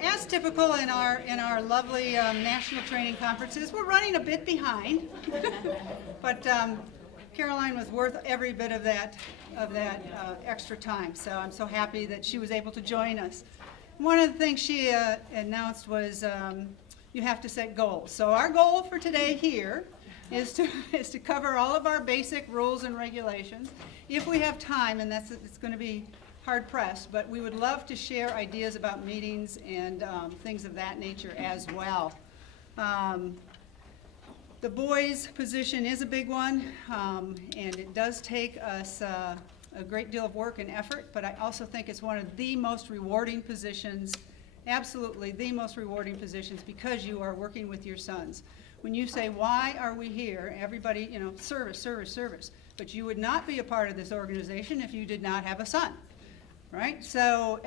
As typical in our lovely national training conferences, we're running a bit behind, but Caroline was worth every bit of that extra time. So I'm so happy that she was able to join us. One of the things she announced was you have to set goals. So our goal for today here is to cover all of our basic rules and regulations. If we have time, and it's going to be hard pressed, but we would love to share ideas about meetings and things of that nature as well. The boys' position is a big one, and it does take us a great deal of work and effort, but I also think it's one of the most rewarding positions, absolutely the most rewarding positions, because you are working with your sons. When you say, why are we here? Everybody, service, service, service. But you would not be a part of this organization if you did not have a son, right? So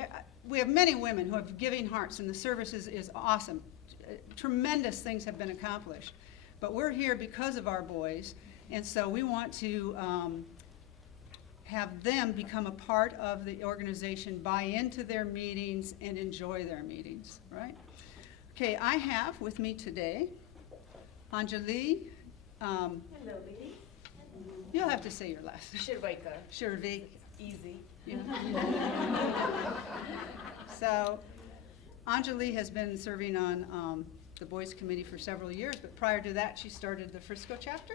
we have many women who have giving hearts, and the service is awesome. Tremendous things have been accomplished. But we're here because of our boys, and so we want to have them become a part of the organization, buy into their meetings, and enjoy their meetings, right? Okay, I have with me today Anjali. Hello, ladies. You'll have to say your last name. Shirvaikar. Shirvi. Easy. Yeah. So Anjali has been serving on the Boys Committee for several years, but prior to that she started the Frisco chapter.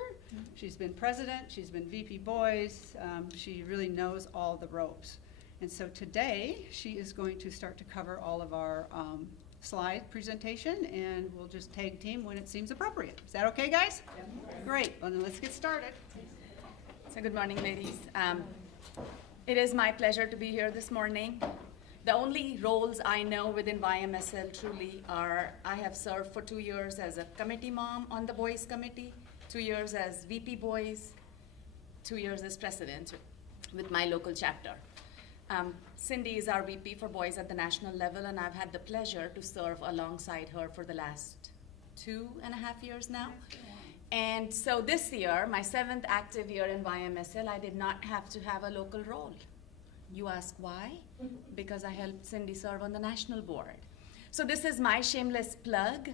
She's been president, she's been VP Boys, she really knows all the ropes. And so today she is going to start to cover all of our slide presentation, and we'll just tag team when it seems appropriate. Is that okay, guys? Yep. Great, well then let's get started. So good morning, ladies. It is my pleasure to be here this morning. The only roles I know within YMSL truly are, I have served for 2 years as a committee mom on the Boys Committee, 2 years as VP Boys, 2 years as president with my local chapter. Cindy is our VP for Boys at the national level, and I've had the pleasure to serve alongside her for the last 2.5 years now. And so this year, my 7th active year in YMSL, I did not have to have a local role. You ask why? Because I helped Cindy serve on the national board. So this is my shameless plug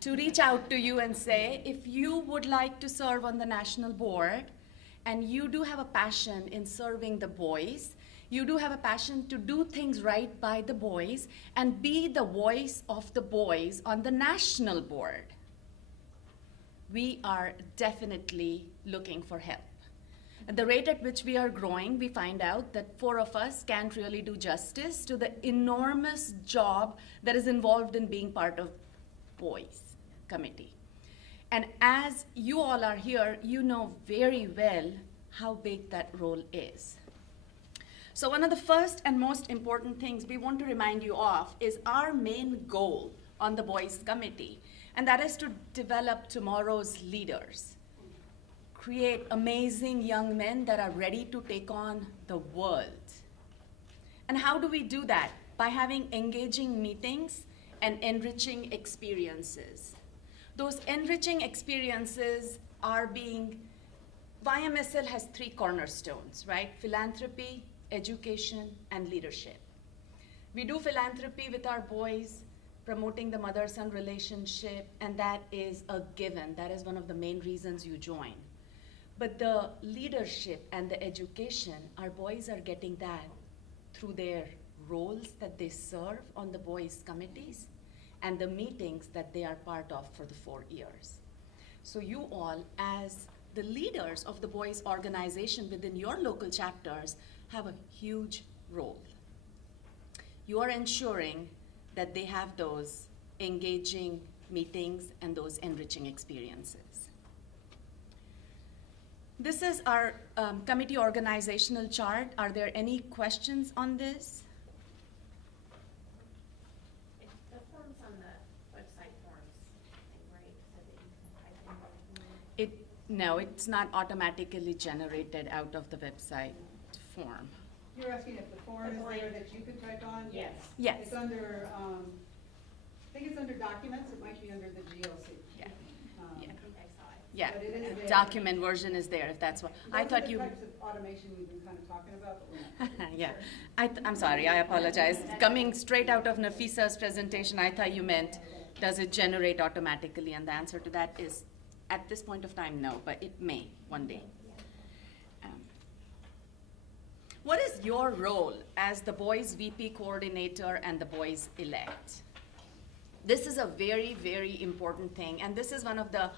to reach out to you and say, if you would like to serve on the national board, and you do have a passion in serving the boys, you do have a passion to do things right by the boys and be the voice of the boys on the national board, we are definitely looking for help. At the rate at which we are growing, we find out that 4 of us can't really do justice to the enormous job that is involved in being part of Boys Committee. And as you all are here, you know very well how big that role is. So one of the first and most important things we want to remind you of is our main goal on the Boys Committee, and that is to develop tomorrow's leaders. Create amazing young men that are ready to take on the world. And how do we do that? By having engaging meetings and enriching experiences. Those enriching experiences are YMSL has 3 cornerstones, right? Philanthropy, education, and leadership. We do philanthropy with our boys, promoting the mother-son relationship, and that is a given. That is one of the main reasons you join. But the leadership and the education, our boys are getting that through their roles that they serve on the boys' committees and the meetings that they are part of for the 4 years. So you all, as the leaders of the boys' organization within your local chapters, have a huge role. You are ensuring that they have those engaging meetings and those enriching experiences. This is our committee organizational chart. Are there any questions on this? The forms on the website forms, right? So that you can type in. No, it's not automatically generated out of the website form. You're asking if the form is there that you could type on? Yes. Yes. It's under, I think it's under documents, it might be under the GLC. Yeah. I think I saw it. Yeah, But it is there. document version is there, if that's what, I Those are thought the you. types of automation we've been kind of talking about, but we're not. Yeah, I'm sorry, I apologize. Coming straight out of Nafisa's presentation, I thought you meant, does it generate automatically? And the answer to that is, at this point of time, no, but it may one day. What is your role as the Boys VP coordinator and the Boys elect? This is a very, very important thing, and this is one of the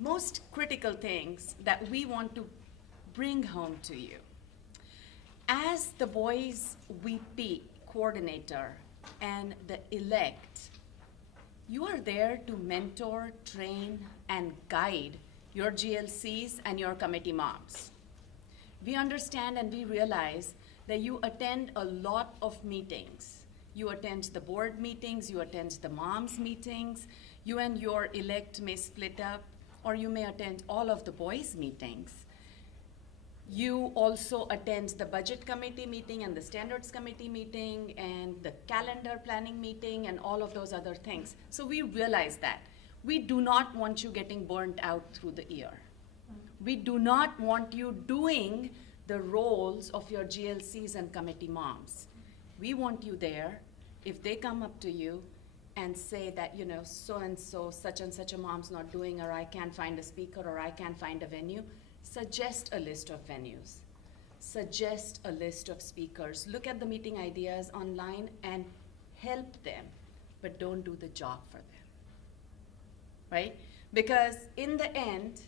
most critical things that we want to bring home to you. As the Boys VP coordinator and the elect, you are there to mentor, train, and guide your GLCs and your committee moms. We understand and we realize that you attend a lot of meetings. You attend the board meetings, you attend the moms meetings, you and your elect may split up, or you may attend all of the boys meetings. You also attend the budget committee meeting and the standards committee meeting and the calendar planning meeting and all of those other things. So we realize that. We do not want you getting burnt out through the year. We do not want you doing the roles of your GLCs and committee moms. We want you there. If they come up to you and say that, you know, so-and-so, such and such a mom's not doing, or I can't find a speaker, or I can't find a venue, suggest a list of venues. Suggest a list of speakers. Look at the meeting ideas online and help them, but don't do the job for them, right? Because in the end,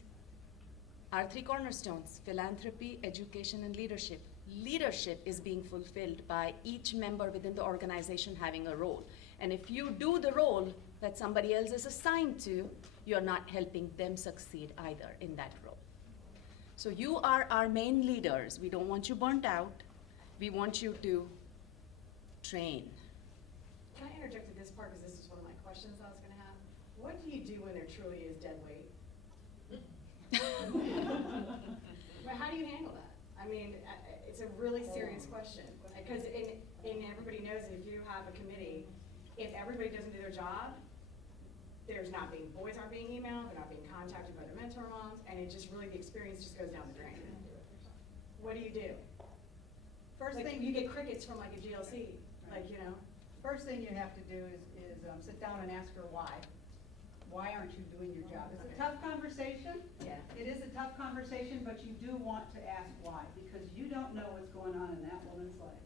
our three cornerstones, philanthropy, education, and leadership. Leadership is being fulfilled by each member within the organization having a role. And if you do the role that somebody else is assigned to, you're not helping them succeed either in that role. So you are our main leaders. We don't want you burnt out. We want you to train. Can I interject at this part, because this is one of my questions I was gonna have? What do you do when there truly is dead weight? Well, how do you handle that? I mean, it's a really serious question, because everybody knows that if you have a committee, if everybody doesn't do their job, boys aren't being emailed, they're not being contacted by their mentor moms, and it just really, the experience just goes down the drain. What do you do? First Like, thing you get crickets from like a GLC, like, you know? First thing you have to do is sit down and ask her why. Why aren't you doing your job? It's a tough conversation. Yeah. It is a tough conversation, but you do want to ask why, because you don't know what's going on in that woman's life.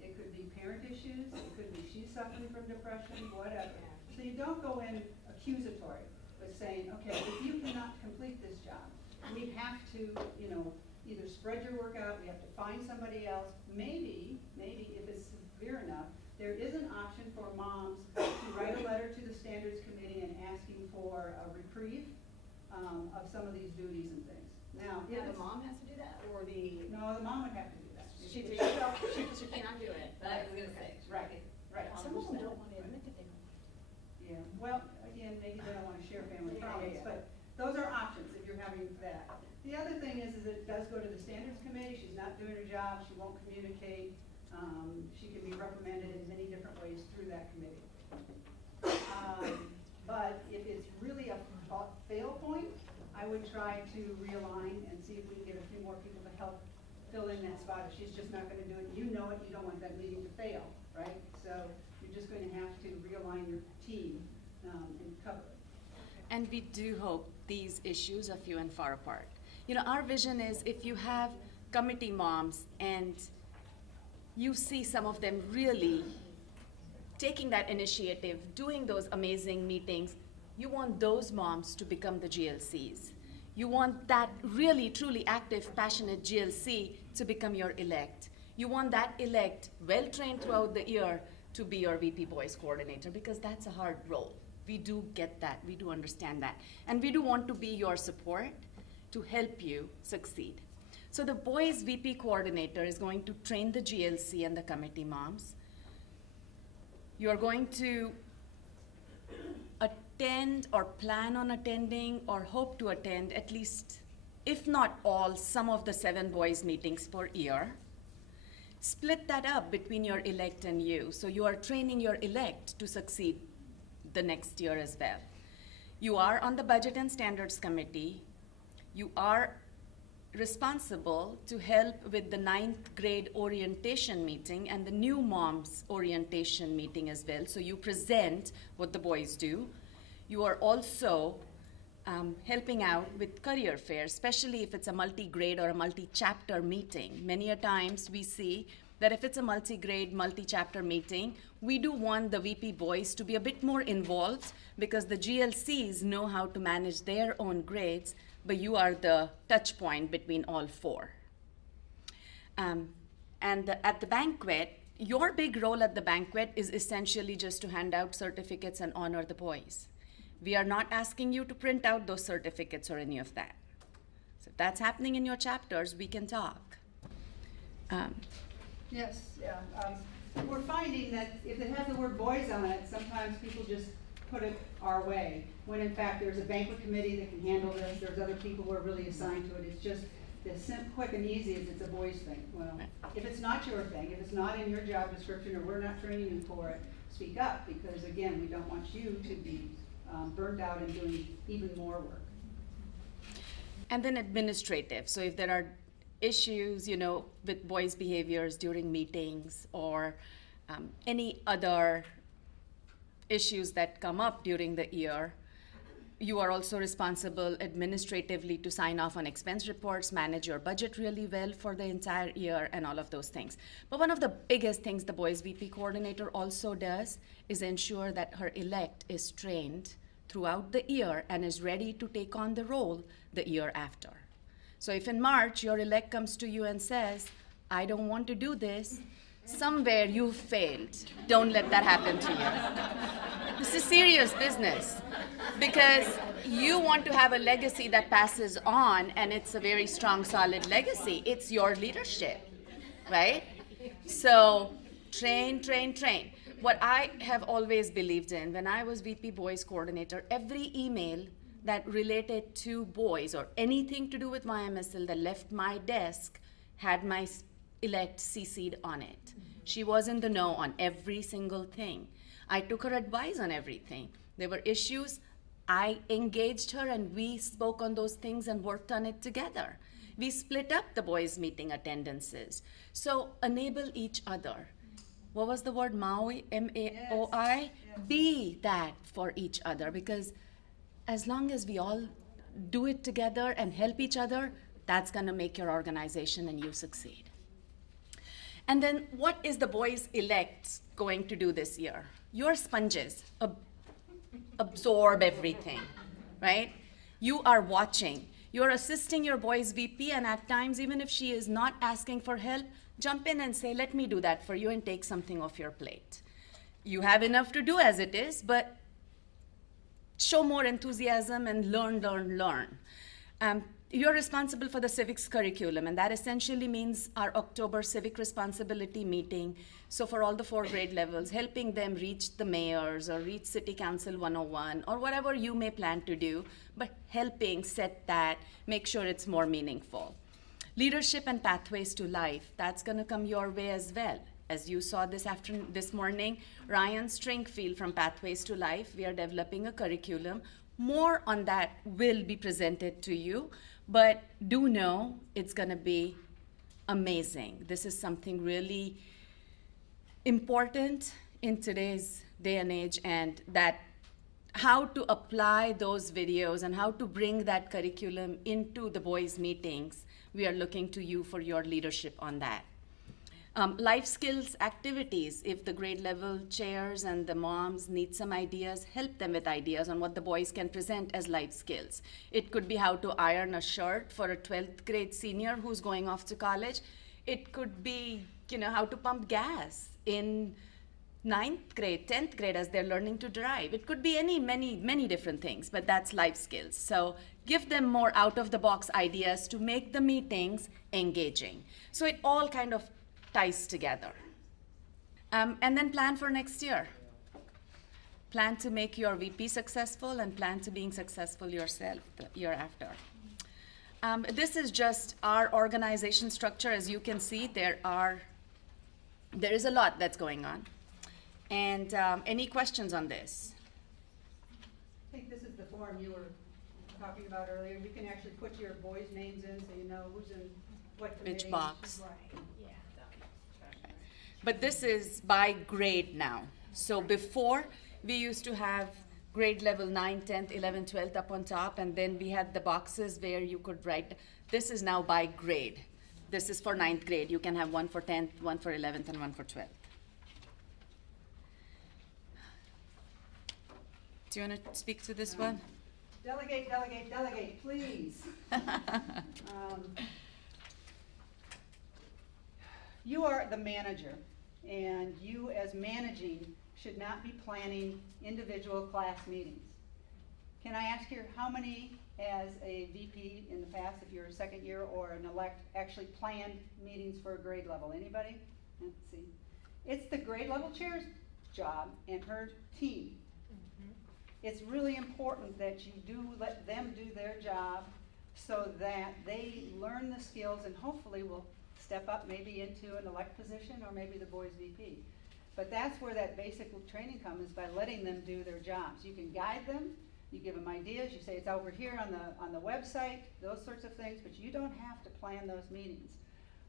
It could be parent issues, it could be she's suffering from depression, whatever. So you don't go in accusatory, but saying, okay, if you cannot complete this job, we have to, you know, either spread your work out, we have to find somebody else. Maybe if it's severe enough, there is an option for moms to write a letter to the standards committee and asking for a reprieve of some of these duties and things. Now, if Now, the it's- mom has to do that, or the, No, the mom would have to do that. she cannot do it. But I was gonna say. Right, right. Some of them don't want to admit that they don't. Yeah, well, again, maybe they don't want to share family Yeah, problems, yeah. but those are options if you're having that. The other thing is it does go to the standards committee, she's not doing her job, she won't communicate, she can be reprimanded in many different ways through that committee. But if it's really a fail point, I would try to realign and see if we can get a few more people to help fill in that spot. If she's just not gonna do it, you know it, you don't want that meeting to fail, right? So you're just going to have to realign your team and cover it. And we do hope these issues are few and far apart. You know, our vision is if you have committee moms and you see some of them really taking that initiative, doing those amazing meetings, you want those moms to become the GLCs. You want that really, truly active, passionate GLC to become your elect. You want that elect, well-trained throughout the year, to be your VP Boys coordinator, because that's a hard role. We do get that, we do understand that. And we do want to be your support to help you succeed. So the Boys VP coordinator is going to train the GLC and the committee moms. You're going to attend or plan on attending or hope to attend at least, if not all, some of the 7 boys meetings per year. Split that up between your elect and you. So you are training your elect to succeed the next year as well. You are on the Budget and Standards Committee. You are responsible to help with the 9th grade orientation meeting and the new moms orientation meeting as well. So you present what the boys do. You are also helping out with career fairs, especially if it's a multi-grade or a multi-chapter meeting. Many a times we see that if it's a multi-grade, multi-chapter meeting, we do want the VP boys to be a bit more involved because the GLCs know how to manage their own grades, but you are the touch point between all four. At the banquet, your big role at the banquet is essentially just to hand out certificates and honor the boys. We are not asking you to print out those certificates or any of that. So if that's happening in your chapters, we can talk. Yes, yeah. We're finding that if it has the word boys on it, sometimes people just put it our way, when in fact there's a banquet committee that can handle this, there's other people who are really assigned to it. It's just as quick and easy as it's a boys thing. Well, if it's not your thing, if it's not in your job description or we're not training you for it, speak up, because again, we don't want you to be burned out and doing even more work. And then administrative. So if there are issues, with boys' behaviors during meetings or any other issues that come up during the year, you are also responsible administratively to sign off on expense reports, manage your budget really well for the entire year, and all of those things. But one of the biggest things the Boys VP coordinator also does is ensure that her elect is trained throughout the year and is ready to take on the role the year after. So if in March your elect comes to you and says, I don't want to do this, somewhere you failed. Don't let that happen to you. This is serious business because you want to have a legacy that passes on, and it's a very strong, solid legacy. It's your leadership, right? So train, train, train. What I have always believed in, when I was VP Boys Coordinator, every email that related to boys or anything to do with YMSL that left my desk had my elect CC'd on it. She was in the know on every single thing. I took her advice on everything. There were issues, I engaged her and we spoke on those things and worked on it together. We split up the boys' meeting attendances. So enable each other. What was the word? MAOI, M-A-O-I? Yes. Be that for each other, because as long as we all do it together and help each other, that's gonna make your organization and you succeed. And then what is the boys elect going to do this year? You're sponges, absorb everything, right? You are watching. You're assisting your boys VP, and at times, even if she is not asking for help, jump in and say, let me do that for you and take something off your plate. You have enough to do as it is, but show more enthusiasm and learn, learn, learn. You're responsible for the civics curriculum, and that essentially means our October civic responsibility meeting. So for all the 4 grade levels, helping them reach the mayors or reach City Council 101 or whatever you may plan to do, but helping set that, make sure it's more meaningful. Leadership and pathways to life, that's gonna come your way as well. As you saw this morning, Ryan Stringfield from Pathways to Life, we are developing a curriculum. More on that will be presented to you, but do know it's gonna be amazing. This is something really important in today's day and age, and that how to apply those videos and how to bring that curriculum into the boys' meetings, we are looking to you for your leadership on that. Life skills activities, if the grade level chairs and the moms need some ideas, help them with ideas on what the boys can present as life skills. It could be how to iron a shirt for a 12th grade senior who's going off to college. It could be, how to pump gas in 9th grade, 10th grade as they're learning to drive. It could be many different things, but that's life skills. So give them more out-of-the-box ideas to make the meetings engaging. So it all kind of ties together. And then plan for next year. Plan to make your VP successful and plan to being successful yourself the year after. This is just our organization structure. As you can see, there is a lot that's going on. And any questions on this? I think this is the form you were talking about earlier, you can actually put your boys' names in so you know who's in what committee. Which box. Right, yeah. But this is by grade now. So before, we used to have grade level 9, 10th, 11th, 12th up on top, and then we had the boxes where you could write. This is now by grade. This is for 9th grade. You can have one for 10th, one for 11th, and one for 12th. Do you want to speak to this one? Delegate, delegate, delegate, please. You are the manager, and you as managing should not be planning individual class meetings. Can I ask here, how many as a VP in the past, if you're a second year or an elect, actually planned meetings for a grade level? Anybody? Let's see. It's the grade level chair's job and her team. It's really important that you do let them do their job so that they learn the skills and hopefully will step up maybe into an elect position or maybe the boys VP. But that's where that basic training comes, is by letting them do their jobs. You can guide them, you give them ideas, you say it's over here on the website, those sorts of things, but you don't have to plan those meetings.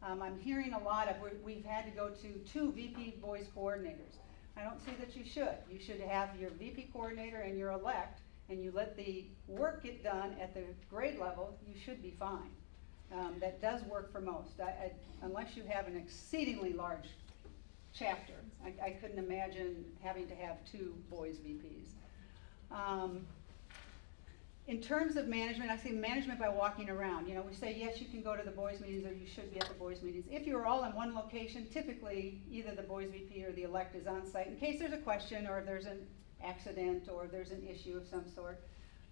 I'm hearing a lot of, we've had to go to 2 VP boys coordinators. I don't see that you should. You should have your VP coordinator and your elect, and you let the work get done at the grade level, you should be fine. That does work for most. Unless you have an exceedingly large chapter, I couldn't imagine having to have 2 boys VPs. In terms of management, I say management by walking around. You know, we say, yes, you can go to the boys meetings or you should be at the boys meetings. If you're all in one location, typically either the boys VP or the elect is on site in case there's a question or if there's an accident or if there's an issue of some sort.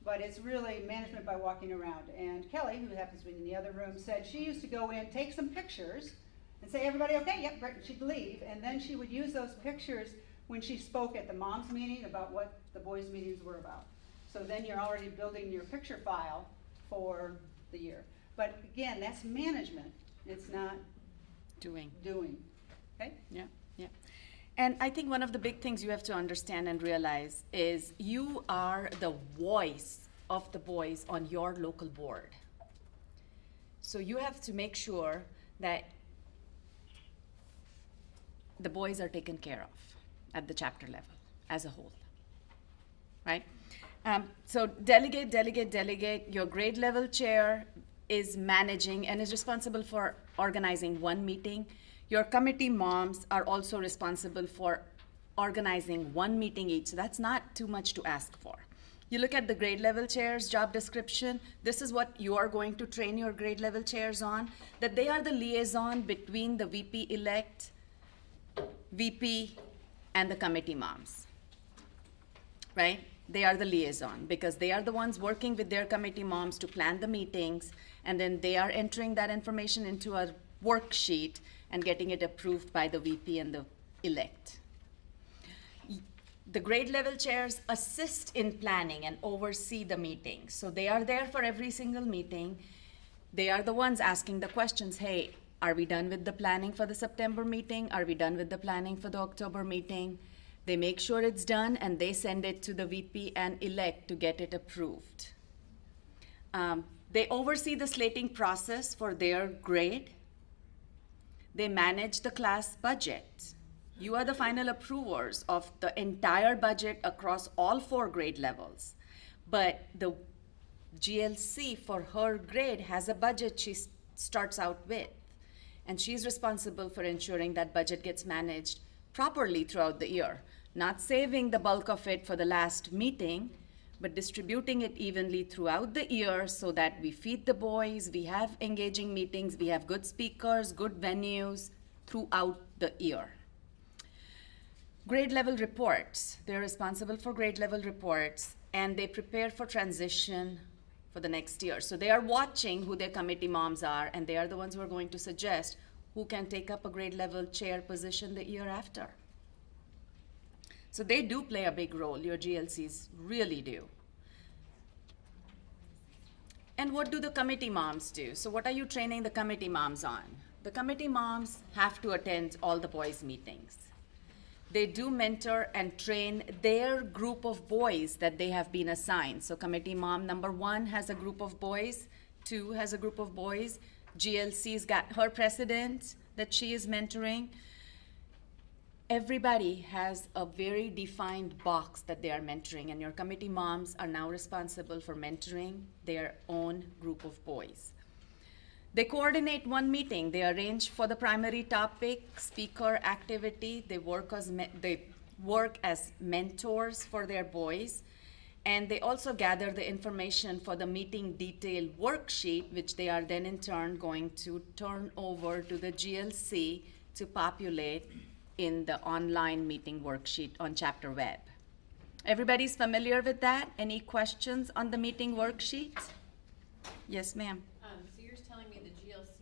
But it's really management by walking around. And Kelly, who happens to be in the other room, said she used to go in, take some pictures, and say, everybody okay? Yep, great, and she'd leave. And then she would use those pictures when she spoke at the moms meeting about what the boys meetings were about. So then you're already building your picture file for the year. But again, that's management. It's not Doing. Okay? Yeah, yeah. And I think one of the big things you have to understand and realize is you are the voice of the boys on your local board. So you have to make sure that the boys are taken care of at the chapter level as a whole, right? So delegate, delegate, delegate. Your grade level chair is managing and is responsible for organizing one meeting. Your committee moms are also responsible for organizing one meeting each. So that's not too much to ask for. You look at the grade level chair's job description. This is what you are going to train your grade level chairs on, that they are the liaison between the VP-elect, VP, and the committee moms, right? They are the liaison because they are the ones working with their committee moms to plan the meetings, and then they are entering that information into a worksheet and getting it approved by the VP and the elect. The grade level chairs assist in planning and oversee the meetings. So they are there for every single meeting. They are the ones asking the questions, hey, are we done with the planning for the September meeting? Are we done with the planning for the October meeting? They make sure it's done and they send it to the VP and elect to get it approved. They oversee the slating process for their grade. They manage the class budget. You are the final approvers of the entire budget across all 4 grade levels. But the GLC for her grade has a budget she starts out with. And she's responsible for ensuring that budget gets managed properly throughout the year. Not saving the bulk of it for the last meeting, but distributing it evenly throughout the year so that we feed the boys, we have engaging meetings, we have good speakers, good venues throughout the year. Grade level reports. They're responsible for grade level reports and they prepare for transition for the next year. So they are watching who their committee moms are and they are the ones who are going to suggest who can take up a grade level chair position the year after. So they do play a big role, your GLCs really do. And what do the committee moms do? So what are you training the committee moms on? The committee moms have to attend all the boys' meetings. they do mentor and train their group of boys that they have been assigned. So committee mom number 1 has a group of boys, 2 has a group of boys, GLC's got her president that she is mentoring. Everybody has a very defined box that they are mentoring, and your committee moms are now responsible for mentoring their own group of boys. They coordinate one meeting. They arrange for the primary topic, speaker, activity. They work as mentors for their boys. And they also gather the information for the meeting detail worksheet, which they are then in turn going to turn over to the GLC to populate in the online meeting worksheet on Chapter Web. Everybody's familiar with that? Any questions on the meeting worksheet? Yes, ma'am. So you're telling me the GLC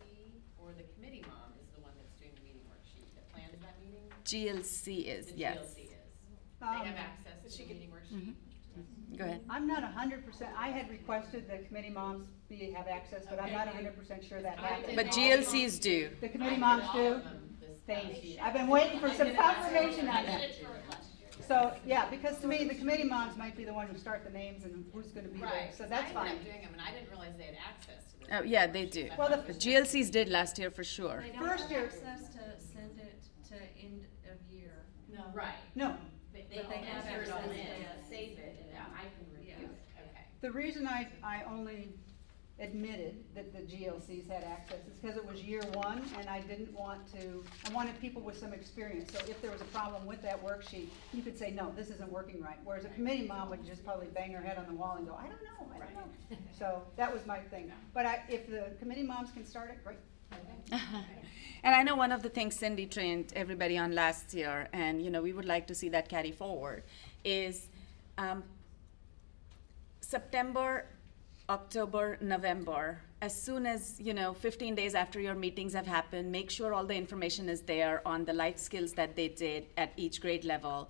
or the committee mom is the one that's doing the meeting worksheet that plans that meeting? GLC is, The yes. GLC is. They Um, have access to the meeting worksheet? Go ahead. I'm not 100%, I had requested that committee moms have access, but I'm not 100% sure that happened. But GLCs do. The committee moms do? Thank you. I've been waiting for some confirmation on that. So, yeah, because to me, the committee moms might be the one who start the names and who's gonna be there, Right. so that's I fine. ended up doing them, and I didn't realize they had access to this. Oh, yeah, they do. Well, The GLCs did last year for sure. They don't First have year- access to send it to end of year. No. Right. No, But But they have enter it all access in, to it. save it, and I can review Yes. it, okay. the reason I only admitted that the GLCs had access is because it was year 1, and I didn't want to, I wanted people with some experience, so if there was a problem with that worksheet, you could say, no, this isn't working right, whereas a committee mom would just probably bang her head on the wall and go, I don't know. So, that was my thing, but if the committee moms can start it, great. And I know one of the things Cindy trained everybody on last year, and we would like to see that carry forward, is September, October, November, as soon as 15 days after your meetings have happened, make sure all the information is there on the life skills that they did at each grade level.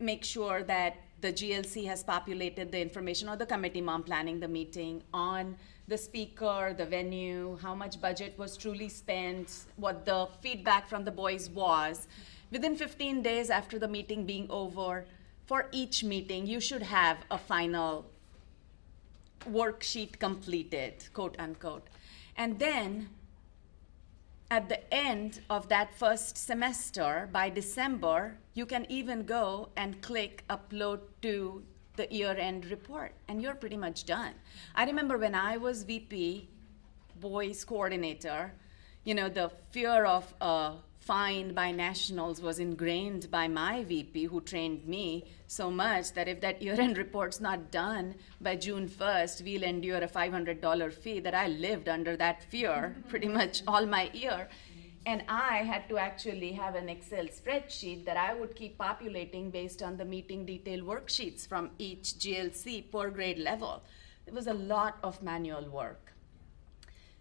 Make sure that the GLC has populated the information, or the committee mom planning the meeting, on the speaker, the venue, how much budget was truly spent, what the feedback from the boys was. Within 15 days after the meeting being over, for each meeting, you should have a final worksheet completed, quote unquote. And then at the end of that first semester, by December, you can even go and click upload to the year-end report, and you're pretty much done. I remember when I was VP, boys coordinator, the fear of a fine by nationals was ingrained by my VP, who trained me so much that if that year-end report's not done by June 1st, we'll endure a $500 fee. That I lived under that fear pretty much all my year. And I had to actually have an Excel spreadsheet that I would keep populating based on the meeting detail worksheets from each GLC per grade level. It was a lot of manual work.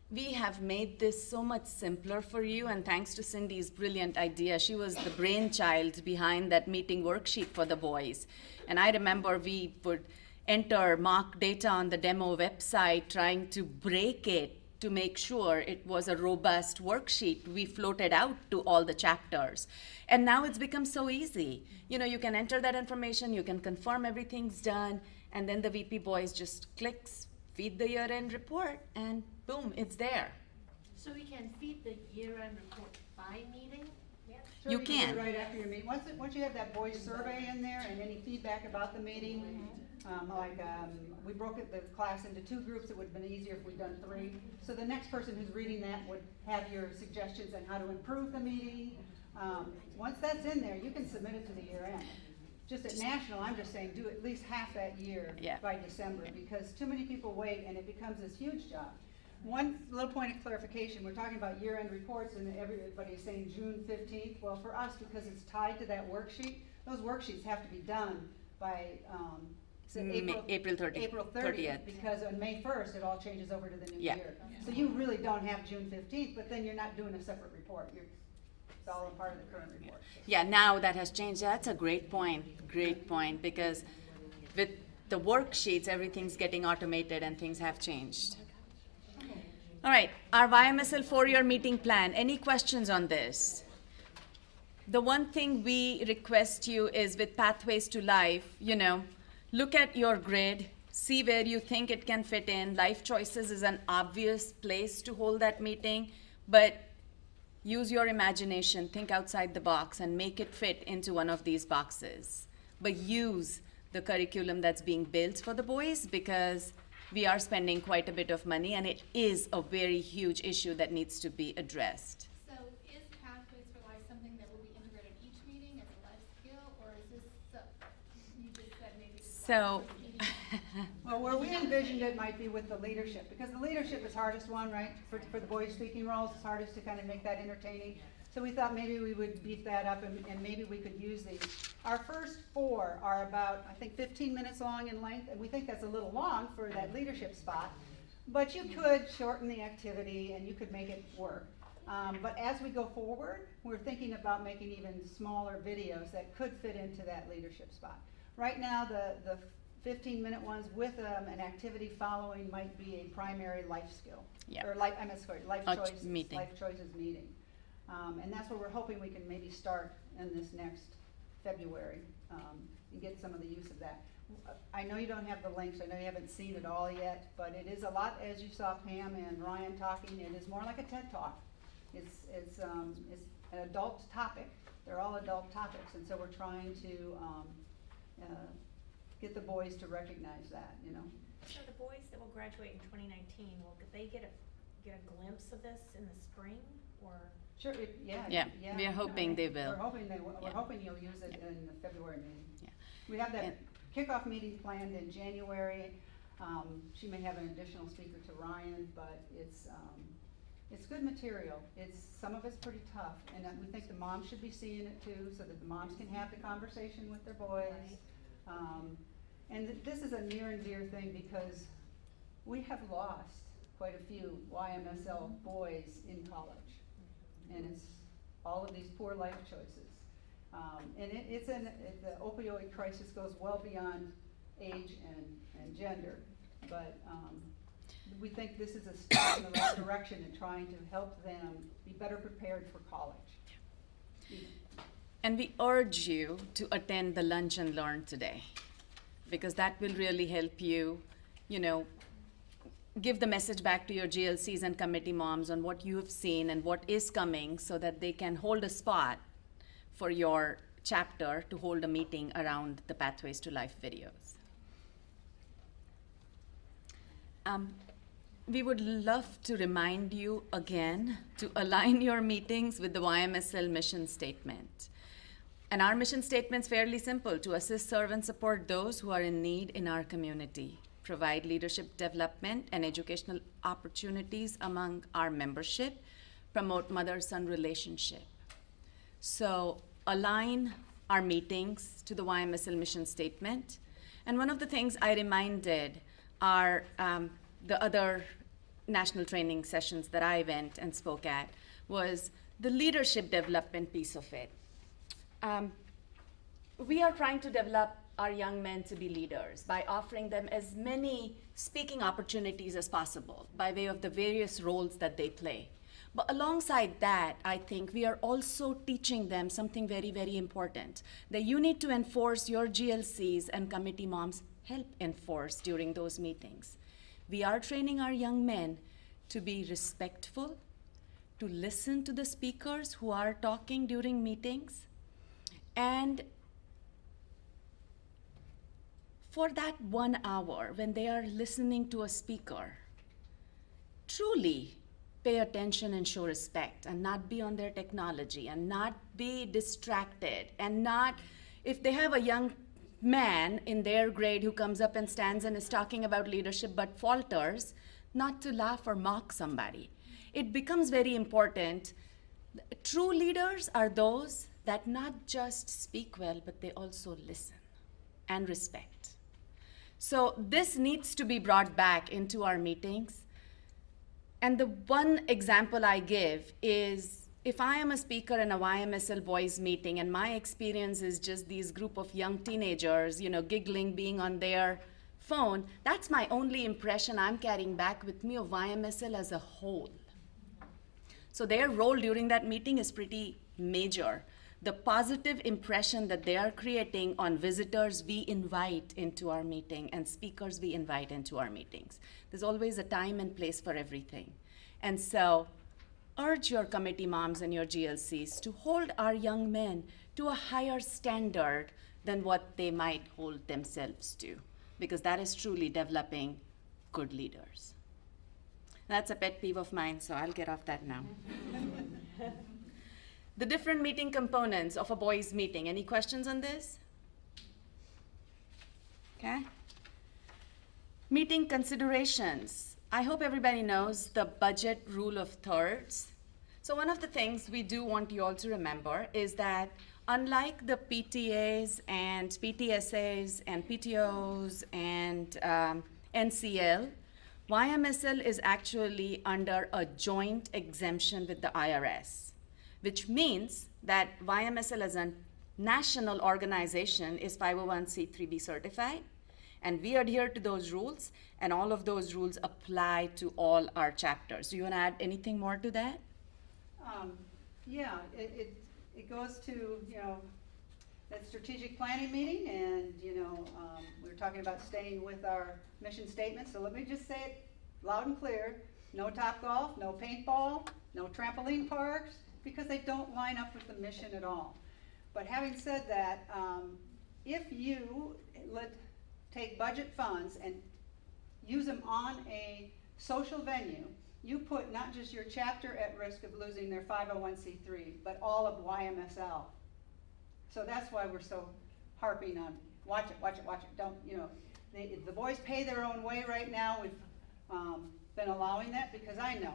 We have made this so much simpler for you, and thanks to Cindy's brilliant idea. She was the brainchild behind that meeting worksheet for the boys. And I remember we would enter mock data on the demo website, trying to break it to make sure it was a robust worksheet we floated out to all the chapters. And now it's become so easy. You can enter that information, you can confirm everything's done, and then the VP boys just clicks, feed the year-end report, and boom, it's there. So we can feed the year-end report by meeting? Sure, You do can. it right after your meeting. Once you have that boys survey in there and any feedback about the meeting, we broke the class into 2 groups. It would have been easier if we'd done 3. So the next person who's reading that would have your suggestions on how to improve the meeting. Once that's in there, you can submit it to the year end. Just at national, I'm just saying, do at least half that year Yeah. by December, because too many people wait and it becomes this huge job. One little point of clarification, we're talking about year-end reports and everybody's saying June 15th. Well, for us, because it's tied to that worksheet, those worksheets have to be done by, April 30th. April 30th, because on May 1st, it all changes over to the new Yeah. year. So you really don't have June 15th, but then you're not doing a separate report. It's all a part of the current report. Yeah, now that has changed. That's a great point, because with the worksheets, everything's getting automated and things have changed. All right, our YMSL 4-year meeting plan. Any questions on this? the one thing we request you is with Pathways to Life, look at your grid, see where you think it can fit in. Life Choices is an obvious place to hold that meeting, but use your imagination, think outside the box, and make it fit into one of these boxes. But use the curriculum that's being built for the boys, because we are spending quite a bit of money, and it is a very huge issue that needs to be addressed. So is Pathways for Life something that will be integrated each meeting as a life skill, or is this, you just said maybe this is So, one meeting? Well, where we envisioned it might be with the leadership, because the leadership is hardest one, right? For the boys speaking roles, it's hardest to kind of make that entertaining. So we thought maybe we would beef that up and maybe we could use these. Our first 4 are about, I think, 15 minutes long in length, and we think that's a little long for that leadership spot. But you could shorten the activity and you could make it work. But as we go forward, we're thinking about making even smaller videos that could fit into that leadership spot. Right now, the 15-minute ones with an activity following might be a primary life skill. Yeah. Or life choices meeting. Life choices meeting. And that's where we're hoping we can maybe start in this next February and get some of the use of that. I know you don't have the links, I know you haven't seen it all yet, but it is a lot, as you saw Pam and Ryan talking, it is more like a TED Talk. It's an adult topic, they're all adult topics, and so we're trying to get the boys to recognize that, So the boys that will graduate in 2019, will they get a glimpse of this in the spring, or? Sure, Yeah, we are hoping they will. We're hoping we're Yeah. hoping you'll use it in the February meeting. Yeah. We have that And- kickoff meeting planned in January. She may have an additional speaker to Ryan, but it's good material. Some of it's pretty tough, and we think the moms should be seeing it too, so that the moms can have the conversation with their boys. And this is a near and dear thing because we have lost quite a few YMSL boys in college. And it's all of these poor life choices. And the opioid crisis goes well beyond age and gender, but we think this is a step in the right direction in trying to help them be better prepared for college. And we urge you to attend the Lunch and Learn today, because that will really help you, give the message back to your GLCs and committee moms on what you have seen and what is coming, so that they can hold a spot for your chapter to hold a meeting around the Pathways to Life videos. We would love to remind you again to align your meetings with the YMSL mission statement. And our mission statement's fairly simple: to assist, serve, and support those who are in need in our community, provide leadership development and educational opportunities among our membership, promote mother-son relationship. So align our meetings to the YMSL mission statement. And one of the things I reminded our the other national training sessions that I went and spoke at was the leadership development piece of it. We are trying to develop our young men to be leaders by offering them as many speaking opportunities as possible by way of the various roles that they play. But alongside that, I think we are also teaching them something very, very important, that you need to enforce your GLCs and committee moms help enforce during those meetings. We are training our young men to be respectful, to listen to the speakers who are talking during meetings, and for that 1 hour when they are listening to a speaker, truly pay attention and show respect, and not be on their technology, and not be distracted, and not, if they have a young man in their grade who comes up and stands and is talking about leadership but falters, not to laugh or mock somebody. It becomes very important. True leaders are those that not just speak well, but they also listen and respect. So this needs to be brought back into our meetings. And the one example I give is, if I am a speaker in a YMSL boys meeting and my experience is just these group of young teenagers, giggling, being on their phone, that's my only impression I'm carrying back with me of YMSL as a whole. So their role during that meeting is pretty major. the positive impression that they are creating on visitors we invite into our meeting and speakers we invite into our meetings. There's always a time and place for everything. And so urge your committee moms and your GLCs to hold our young men to a higher standard than what they might hold themselves to, because that is truly developing good leaders. That's a pet peeve of mine, so I'll get off that now. The different meeting components of a boys' meeting. Any questions on this? Okay. Meeting considerations. I hope everybody knows the budget rule of thirds. So one of the things we do want you all to remember is that unlike the PTAs and PTSAs and PTOs and NCL, YMSL is actually under a joint exemption with the IRS, which means that YMSL as a national organization is 501c3b certified, and we adhere to those rules, and all of those rules apply to all our chapters. Do you want to add anything more to that? Yeah, it goes to, that strategic planning meeting, and, we were talking about staying with our mission statement, so let me just say it loud and clear. No Topgolf, no paintball, no trampoline parks, because they don't line up with the mission at all. But having said that, if you take budget funds and use them on a social venue, you put not just your chapter at risk of losing their 501c3, but all of YMSL. So that's why we're so harping on, watch it, watch it, watch it. Don't, the boys pay their own way right now. We've been allowing that because I know,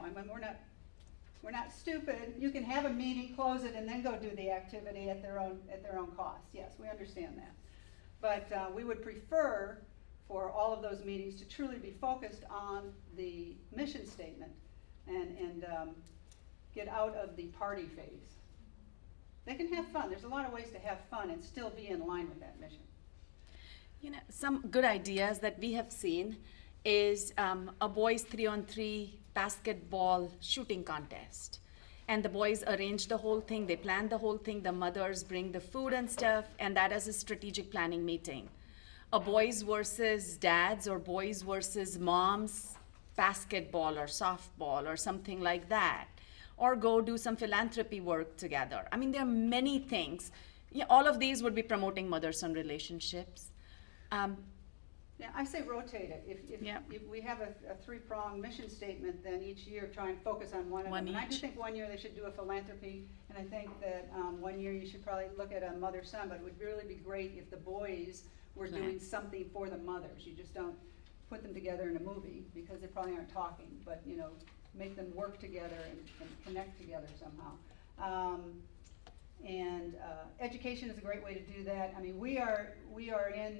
we're not stupid. You can have a meeting, close it, and then go do the activity at their own cost. Yes, we understand that. But we would prefer for all of those meetings to truly be focused on the mission statement and get out of the party phase. They can have fun. There's a lot of ways to have fun and still be in line with that mission. Some good ideas that we have seen is a boys 3-on-3 basketball shooting contest. And the boys arrange the whole thing, they plan the whole thing, the mothers bring the food and stuff, and that is a strategic planning meeting. A boys versus dads or boys versus moms basketball or softball or something like that. Or go do some philanthropy work together. I mean, there are many things. Yeah, all of these would be promoting mother-son relationships. Yeah, I say rotate it. If we have a three-pronged mission statement, then each year try and focus on one of them. And I do think one year they should do a philanthropy, and I think that one year you should probably look at a mother-son, but it would really be great if the boys were doing something for the mothers. You just don't put them together in a movie because they probably aren't talking, but make them work together and connect together somehow. And education is a great way to do that. I mean, we are in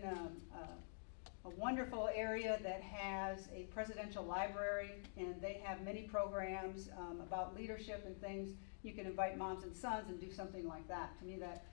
a wonderful area that has a presidential library, and they have many programs about leadership and things. You can invite moms and sons and do something like that. To me, that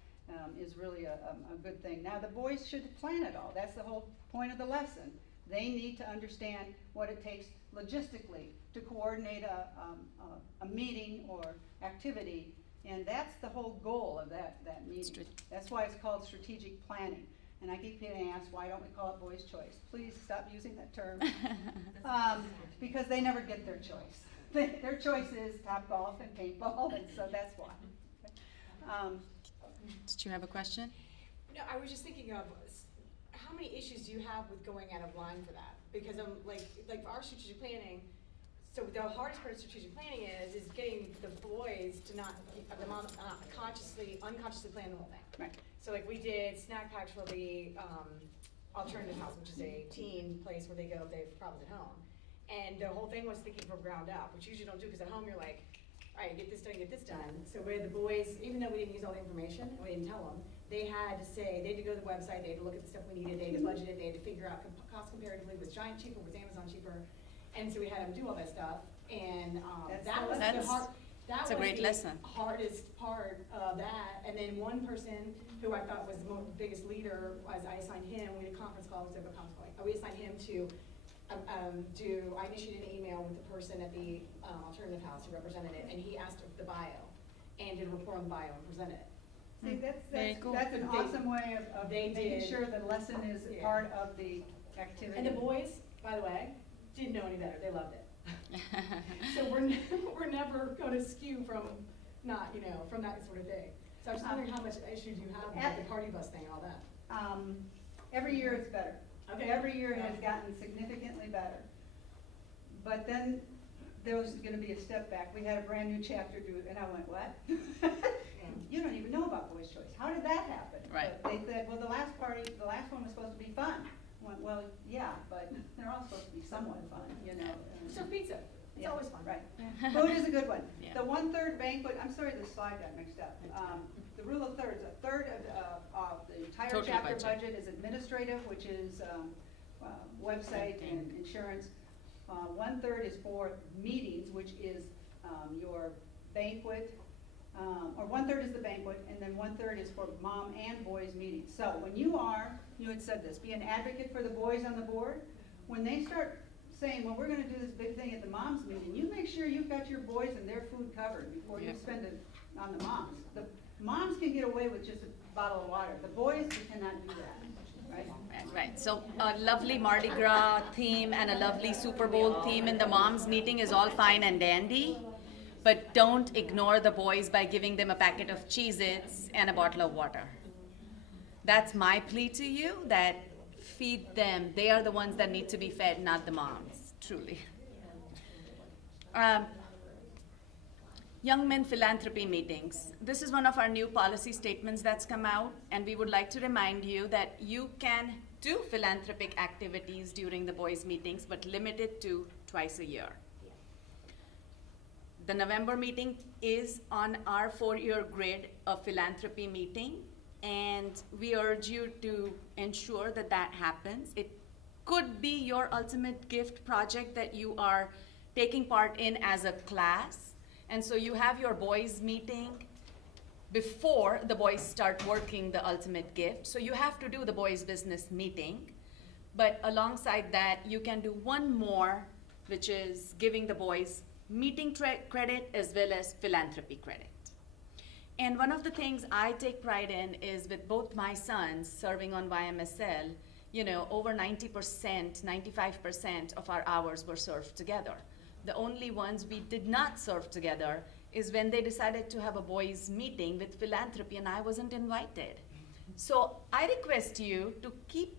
is really a good thing. Now, the boys should plan it all. That's the whole point of the lesson. They need to understand what it takes logistically to coordinate a meeting or activity, and that's the whole goal of that meeting. That's why it's called strategic planning. And I keep getting asked, why don't we call it boys' choice? Please stop using that term. Because they never get their choice. Their choice is Topgolf and paintball, and so that's why. Did you have a question? No, I was just thinking of how many issues do you have with going out of line for that? Because I'm like for our strategic planning, so the hardest part of strategic planning is getting the boys to not unconsciously plan the whole thing. Right. So like we did snack packs for the alternative house, which is a teen place where they go if they have problems at home. And the whole thing was thinking from ground up, which you usually don't do because at home you're like, all right, get this done. So where the boys, even though we didn't use all the information, and we didn't tell them, they had to go to the website, they had to look at the stuff we needed, they had to budget it, they had to figure out cost comparatively, was Giant cheaper, was Amazon cheaper? And so we had them do all that stuff, and that was the hardest part of that. And then one person who I thought was the biggest leader, as I assigned him, we had a conference call, we assigned him to I initiated an email with the person at the alternative house who represented it, and he asked the bio and did a report on the bio and presented it. See, Very cool. that's an awesome way of They making did. sure the lesson is Yeah. part of the activity. And the boys, by the way, didn't know any better, they loved it. So we're never gonna skew from not, from that sort of thing. So I was just wondering how much issues you have with the party bus thing and all that. Every year it's better. Okay. Every year it has gotten significantly better. But then there was gonna be a step back. We had a brand new chapter due, and I went, what? You don't even know about Boys' Choice. How did that happen? Right. But they said, well, the last one was supposed to be fun. I went, well, yeah, but they're all supposed to be somewhat fun, So pizza, it's Yeah, always fun. Right. Food is a good one. Yeah. The 1/3 banquet, I'm sorry, the slide got mixed up. The rule of thirds, a third of the entire Total chapter budget. budget is administrative, which is website and insurance. 1/3 is for meetings, which is your banquet, or 1/3 is the banquet, and then 1/3 is for mom and boys meetings. So when you had said this, be an advocate for the boys on the board. When they start saying, well, we're gonna do this big thing at the moms meeting, you make sure you've got your boys and their food covered before you Yep. spend it on the moms. The moms can get away with just a bottle of water. The boys, you cannot do that, right? Right, so a lovely Mardi Gras theme and a lovely Super Bowl theme in the moms meeting is all fine and dandy, but don't ignore the boys by giving them a packet of Cheez-Its and a bottle of water. That's my plea to you, that feed them. They are the ones that need to be fed, not the moms, truly. Young Men Philanthropy Meetings. This is one of our new policy statements that's come out, and we would like to remind you that you can do philanthropic activities during the boys' meetings, but limit it to twice a year. The November meeting is on our 4-year grid of philanthropy meeting, and we urge you to ensure that that happens. It could be your ultimate gift project that you are taking part in as a class. And so you have your boys meeting before the boys start working the ultimate gift. So you have to do the boys business meeting. But alongside that, you can do one more, which is giving the boys meeting credit as well as philanthropy credit. And one of the things I take pride in is with both my sons serving on YMSL, over 90%, 95% of our hours were served together. The only ones we did not serve together is when they decided to have a boys' meeting with philanthropy and I wasn't invited. So I request you to keep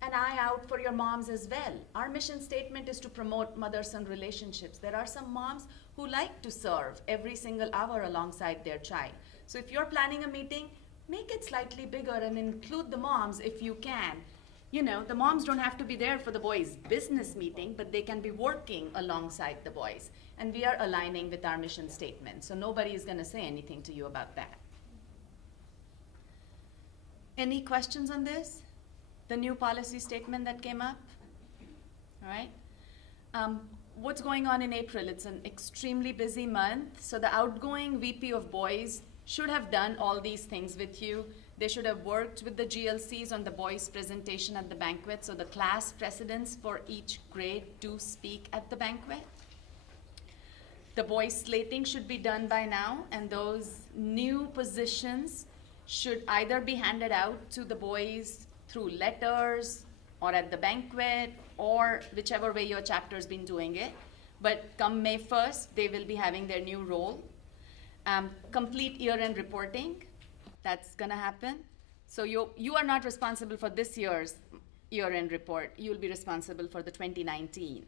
an eye out for your moms as well. Our mission statement is to promote mother-son relationships. There are some moms who like to serve every single hour alongside their child. So if you're planning a meeting, make it slightly bigger and include the moms if you can. The moms don't have to be there for the boys' business meeting, but they can be working alongside the boys. And we are aligning with our mission statement, so nobody is gonna say anything to you about that. Any questions on this? The new policy statement that came up? All right. What's going on in April? It's an extremely busy month, so the outgoing VP of Boys should have done all these things with you. They should have worked with the GLCs on the boys' presentation at the banquet, so the class presidents for each grade do speak at the banquet. The boys' slating should be done by now, and those new positions should either be handed out to the boys through letters or at the banquet or whichever way your chapter's been doing it. But come May 1st, they will be having their new role. Complete year-end reporting, that's gonna happen. So you are not responsible for this year's year-end report. You'll be responsible for the 2019.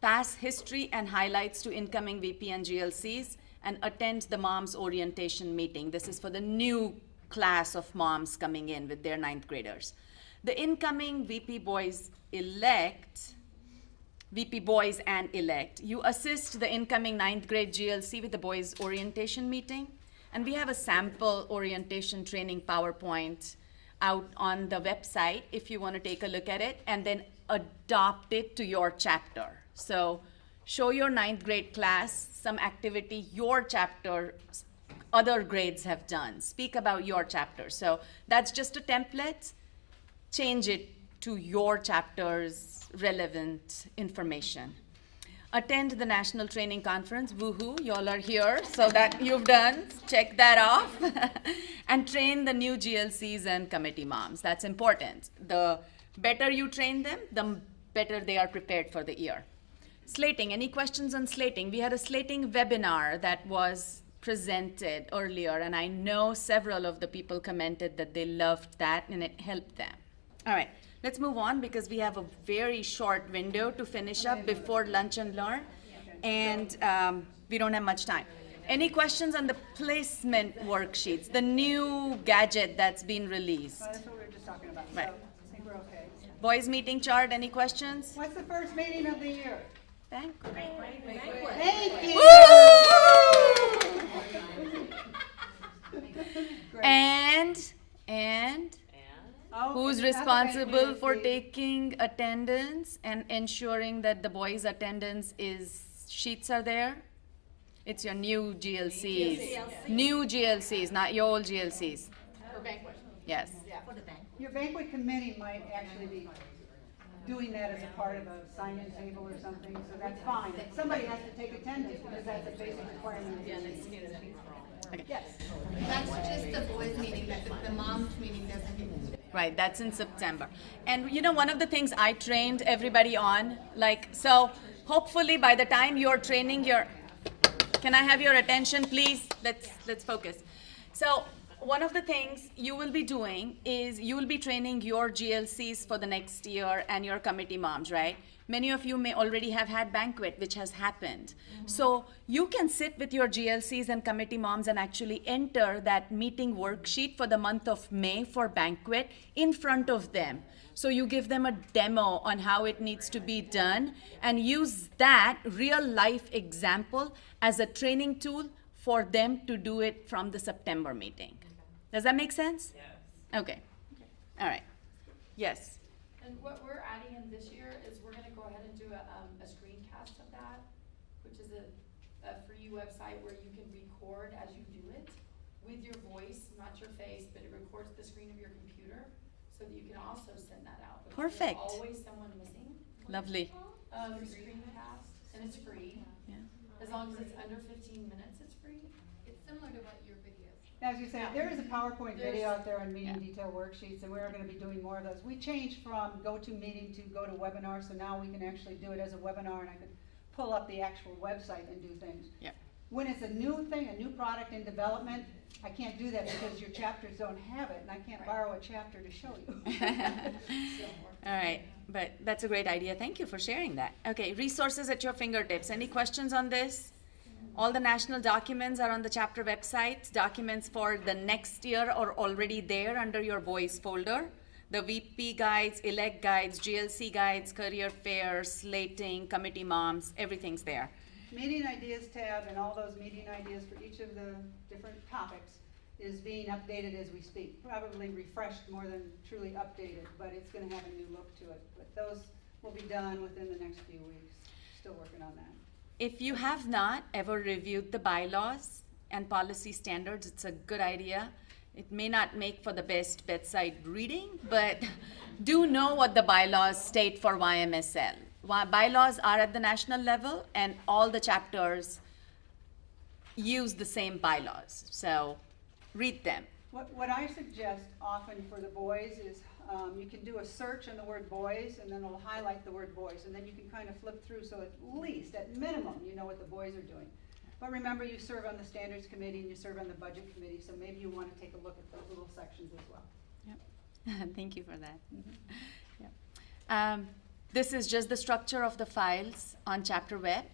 Pass history and highlights to incoming VP and GLCs and attend the moms orientation meeting. This is for the new class of moms coming in with their 9th graders. The incoming VP boys and elect, you assist the incoming 9th grade GLC with the boys orientation meeting. And we have a sample orientation training PowerPoint out on the website if you want to take a look at it and then adopt it to your chapter. So show your 9th grade class some activity your chapter, other grades have done. Speak about your chapter. So that's just a template. Change it to your chapter's relevant information. attend the National Training Conference, woohoo, y'all are here, so that you've done, check that off, and train the new GLCs and committee moms. That's important. The better you train them, the better they are prepared for the year. Slating, any questions on slating? We had a slating webinar that was presented earlier, and I know several of the people commented that they loved that and it helped them. All right, let's move on because we have a very short window to finish up before lunch and learn, and we don't have much time. Any questions on the placement worksheets, the new gadget that's been released? Well, that's what we were just talking about, so Right. I think we're okay. Boys meeting chart, any questions? What's the first meeting of the year? Banquet. Thank you. Great. And Oh, who's and that's the responsible banquet for fee. taking attendance and ensuring that the boys' attendance sheets are there? It's your new GLCs. New GLCs, not your old GLCs. For banquet. Yes. For the bank. Your banquet committee might actually be doing that as a part of a sign-in table or something, so that's fine. Somebody has to take attendance because that's a basic requirement. of the committee. Yes. That's just the boys meeting, the moms meeting doesn't include it. Right, that's in September. And you know, one of the things I trained everybody on, so hopefully by the time you're training can I have your attention, please? Let's focus. So one of the things you will be doing is you will be training your GLCs for the next year and your committee moms, right? Many of you may already have had banquet, which has happened. So you can sit with your GLCs and committee moms and actually enter that meeting worksheet for the month of May for banquet in front of them. So you give them a demo on how it needs to be done and use that real life example as a training tool for them to do it from the September meeting. Does that make sense? Yes. Okay. All right. Yes. And what we're adding in this year is we're gonna go ahead and do a screencast of that, which is a free website where you can record as you do it with your voice, not your face, but it records the screen of your computer so that you can also send that out. Because Perfect. There's always someone missing. Lovely. Screencast, and it's free. Yeah. As long as it's under 15 minutes, it's free. It's similar to what your videos. As you say, there is a PowerPoint video out there on meeting Yeah. detail worksheets, and we're gonna be doing more of those. We changed from GoToMeeting to GoToWebinar, so now we can actually do it as a webinar, and I can pull up the actual website and do things. Yeah. When it's a new thing, a new product in development, I can't do that because your chapters don't have it, and I can't borrow a chapter to show you. All right, but that's a great idea. Thank you for sharing that. Okay, resources at your fingertips. Any questions on this? All the national documents are on the chapter website. Documents for the next year are already there under your boys folder. The VP guides, elect guides, GLC guides, career fairs, slating, committee moms, everything's there. Meeting ideas tab and all those meeting ideas for each of the different topics is being updated as we speak. Probably refreshed more than truly updated, but it's gonna have a new look to it. But those will be done within the next few weeks. Still working on that. If you have not ever reviewed the bylaws and policy standards, it's a good idea. It may not make for the best bedside reading, but do know what the bylaws state for YMSL. Bylaws are at the national level, and all the chapters use the same bylaws. So read them. What I suggest often for the boys is you can do a search on the word boys, and then it'll highlight the word boys, and then you can kind of flip through, so at least, at minimum, you know what the boys are doing. But remember, you serve on the standards committee and you serve on the budget committee, so maybe you want to take a look at those little sections as well. Yep. Thank you for that. Yep. This is just the structure of the files on Chapter Web.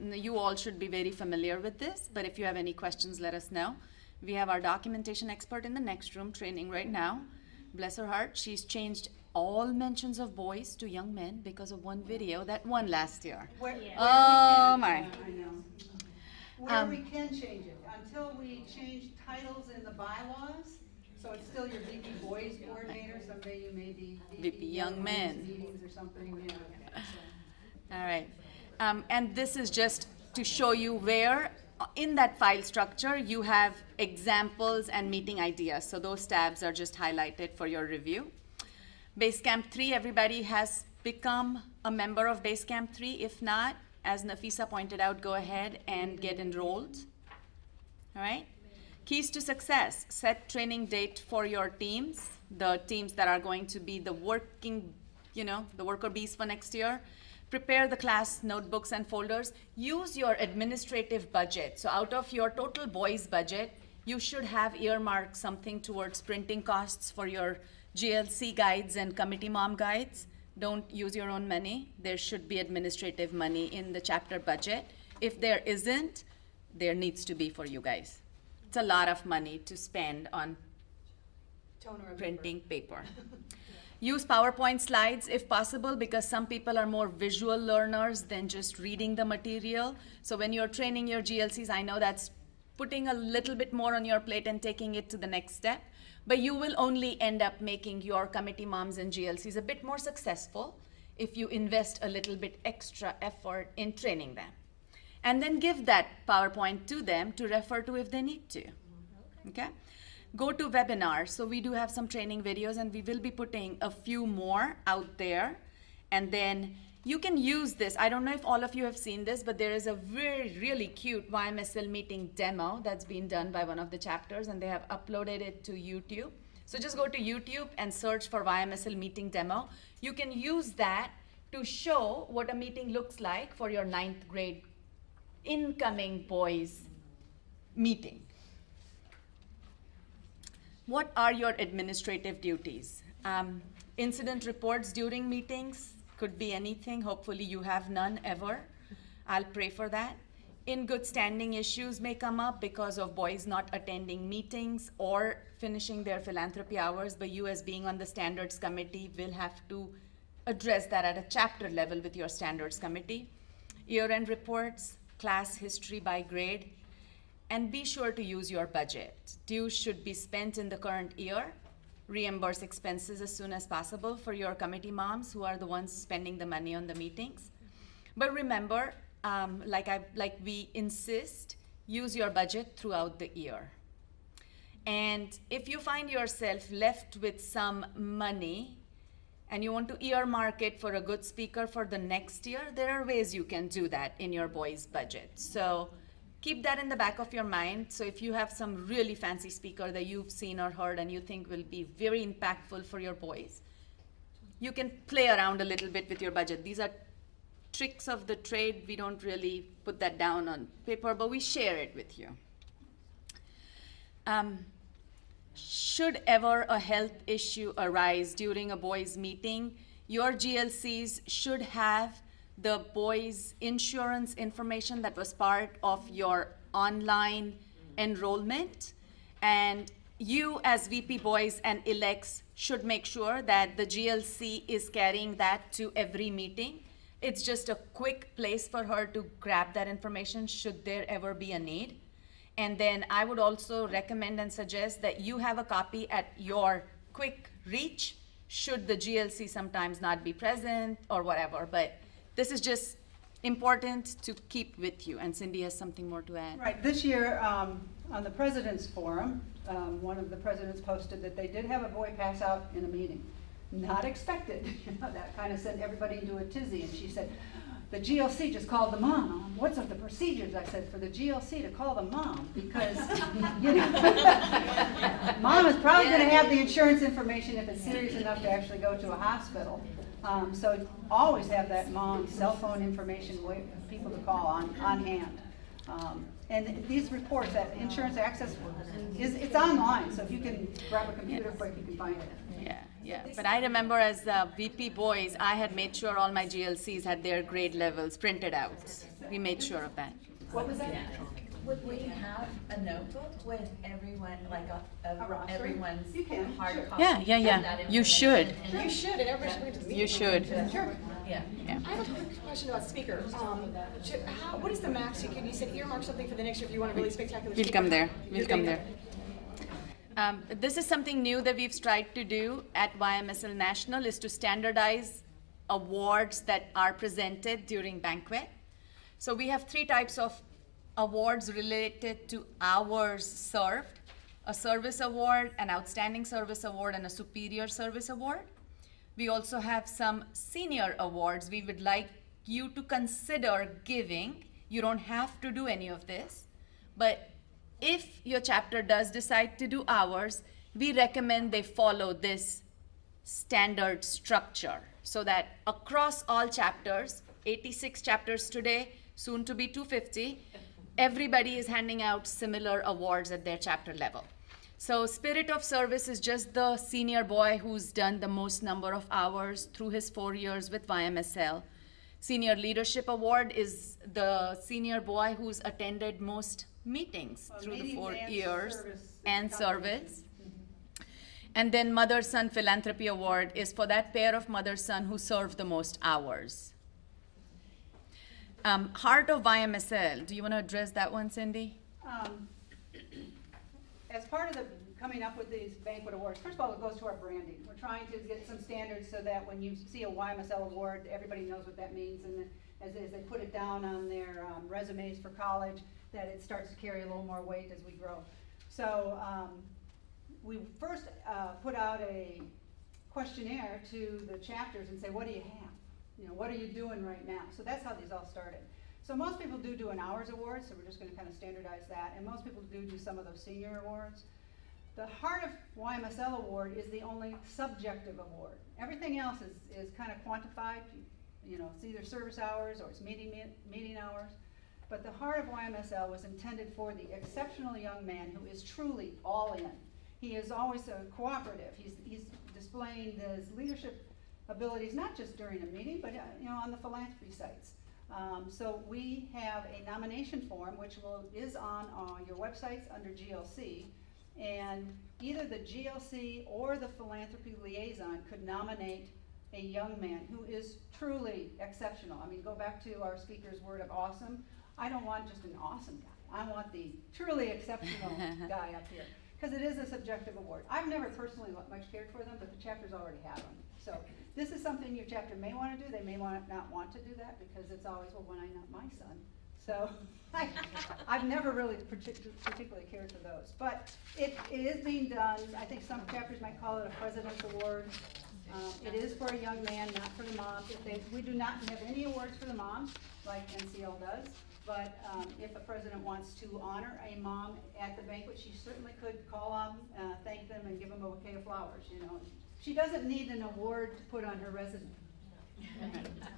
You all should be very familiar with this, but if you have any questions, let us know. We have our documentation expert in the next room training right now. Bless her heart, she's changed all mentions of boys to young men because of one video that won last year. Where Oh my. I know. Where we can change it, until we change titles in the bylaws, so it's still your VP Boys Coordinator, someday you may be VP Young Men. Meetings or something, yeah. All right. And this is just to show you where in that file structure you have examples and meeting ideas. So those tabs are just highlighted for your review. Basecamp 3, everybody has become a member of Basecamp 3. If not, as Nafisa pointed out, go ahead and get enrolled. All right? Keys to success: set training date for your teams, the teams that are going to be the working, the worker bees for next year. Prepare the class notebooks and folders. Use your administrative budget. So out of your total boys budget, you should have earmarked something towards printing costs for your GLC guides and committee mom guides. Don't use your own money. There should be administrative money in the chapter budget. If there isn't, there needs to be for you guys. It's a lot of money to spend on Toner and printing paper. Use PowerPoint slides if possible, because some people are more visual learners than just reading the material. So when you're training your GLCs, I know that's putting a little bit more on your plate and taking it to the next step, but you will only end up making your committee moms and GLCs a bit more successful if you invest a little bit extra effort in training them. And then give that PowerPoint to them to refer to if they need to. Okay? Go to webinars. So we do have some training videos, and we will be putting a few more out there. And then you can use this. I don't know if all of you have seen this, but there is a really cute YMSL meeting demo that's been done by one of the chapters, and they have uploaded it to YouTube. So just go to YouTube and search for YMSL meeting demo. You can use that to show what a meeting looks like for your 9th grade incoming boys meeting. What are your administrative duties? Incident reports during meetings could be anything. Hopefully you have none ever. I'll pray for that. In good standing issues may come up because of boys not attending meetings or finishing their philanthropy hours, but you, as being on the standards committee, will have to address that at a chapter level with your standards committee. Year-end reports, class history by grade, and be sure to use your budget. Dues should be spent in the current year. Reimburse expenses as soon as possible for your committee moms, who are the ones spending the money on the meetings. But remember, like we insist, use your budget throughout the year. And if you find yourself left with some money and you want to earmark it for a good speaker for the next year, there are ways you can do that in your boys' budget. So keep that in the back of your mind. So if you have some really fancy speaker that you've seen or heard and you think will be very impactful for your boys, you can play around a little bit with your budget. These are tricks of the trade. We don't really put that down on paper, but we share it with you. Should ever a health issue arise during a boys' meeting, your GLCs should have the boys' insurance information that was part of your online enrollment. And you, as VP Boys and elects, should make sure that the GLC is carrying that to every meeting. It's just a quick place for her to grab that information should there ever be a need. And then I would also recommend and suggest that you have a copy at your quick reach should the GLC sometimes not be present or whatever. But this is just important to keep with you. And Cindy has something more to add. Right, this year, on the President's Forum, one of the presidents posted that they did have a boy pass out in a meeting. Not expected. That kind of sent everybody into a tizzy. And she said, the GLC just called the mom. What's the procedures? I said, for the GLC to call the mom, because, mom is probably going to have the insurance information if it's serious enough to actually go to a hospital. So always have that mom's cell phone information, people to call on hand. And these reports, that insurance access, it's online, so if you can grab a computer quick, you can find it. Yeah, but I remember as VP Boys, I had made sure all my GLCs had their grade levels printed out. We made sure of that. What was that? Would we have a notebook with everyone, like A roster? everyone's You can, hard sure. copy? Yeah. of that You should. information? You should, and everybody should go to the meeting. You should. Sure. Yeah. I have a quick question about speakers. What is the max you said earmark something for the next year if you want a really spectacular We'll speaker? come there. You're We'll come gonna there. This is something new that we've tried to do at YMSL National, is to standardize awards that are presented during banquet. So we have 3 types of awards related to hours served: a service award, an outstanding service award, and a superior service award. We also have some senior awards. We would like you to consider giving. You don't have to do any of this, but if your chapter does decide to do hours, we recommend they follow this standard structure so that across all chapters, 86 chapters today, soon to be 250, everybody is handing out similar awards at their chapter level. So Spirit of Service is just the senior boy who's done the most number of hours through his 4 years with YMSL. Senior Leadership Award is the senior boy who's attended most meetings Well, through the meetings 4 and years service and combination. service. And then Mother-Son Philanthropy Award is for that pair of mother-son who served the most hours. Heart of YMSL, do you want to address that one, Cindy? As part of the coming up with these banquet awards, first of all, it goes to our branding. We're trying to get some standards so that when you see a YMSL award, everybody knows what that means, and as they put it down on their resumes for college, that it starts to carry a little more weight as we grow. So we first put out a questionnaire to the chapters and say, what do you have? You know, what are you doing right now? So that's how these all started. So most people do an hours award, so we're just gonna kind of standardize that, and most people do some of those senior awards. The Heart of YMSL award is the only subjective award. Everything else is kind of quantified. You know, it's either service hours or it's meeting hours. But the Heart of YMSL was intended for the exceptional young man who is truly all in. He is always cooperative. He's displaying his leadership abilities, not just during a meeting, but you know, on the philanthropy sites. So we have a nomination form, which is on your websites under GLC, and either the GLC or the philanthropy liaison could nominate a young man who is truly exceptional. I mean, go back to our speaker's word of awesome. I don't want just an awesome guy. I want the truly exceptional guy up here, because it is a subjective award. I've never personally much cared for them, but the chapters already have them. So this is something your chapter may want to do. They may not want to do that, because it's always, well, when I not my son. So I've never really particularly cared for those. But it is being done. I think some chapters might call it a President's Award. It is for a young man, not for the moms. We do not have any awards for the moms, like NCL does. But if a president wants to honor a mom at the banquet, she certainly could call them, thank them, and give them a bouquet of flowers, you know. She doesn't need an award to put on her resume.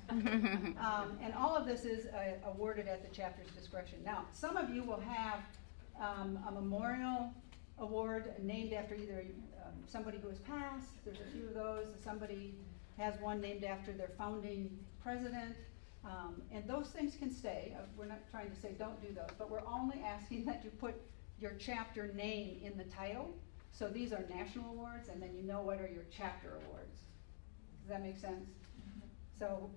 And all of this is awarded at the chapter's discretion. Now, some of you will have a memorial award named after either somebody who has passed. There's a few of those. Somebody has one named after their founding president. And those things can stay. We're not trying to say don't do those, but we're only asking that you put your chapter name in the title. So these are national awards, and then you know what are your chapter awards. Does that make sense? So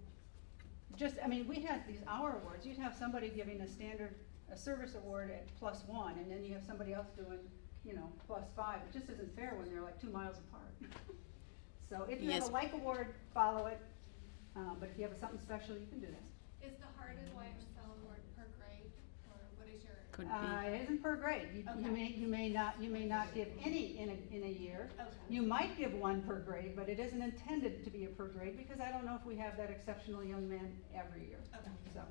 just, I mean, we had these hour awards. You'd have somebody giving a service award at +1, and then you have somebody else doing, you know, +5. It just isn't fair when they're like 2 miles apart. So if you have Yes. a like award, follow it. But if you have something special, you can do this. Is the Heart of YMSL award per grade, or what is your? Could be. It isn't per grade. You may not give any in a year. Okay. You might give one per grade, but it isn't intended to be a per grade, because I don't know if we have that exceptional young man every year. So.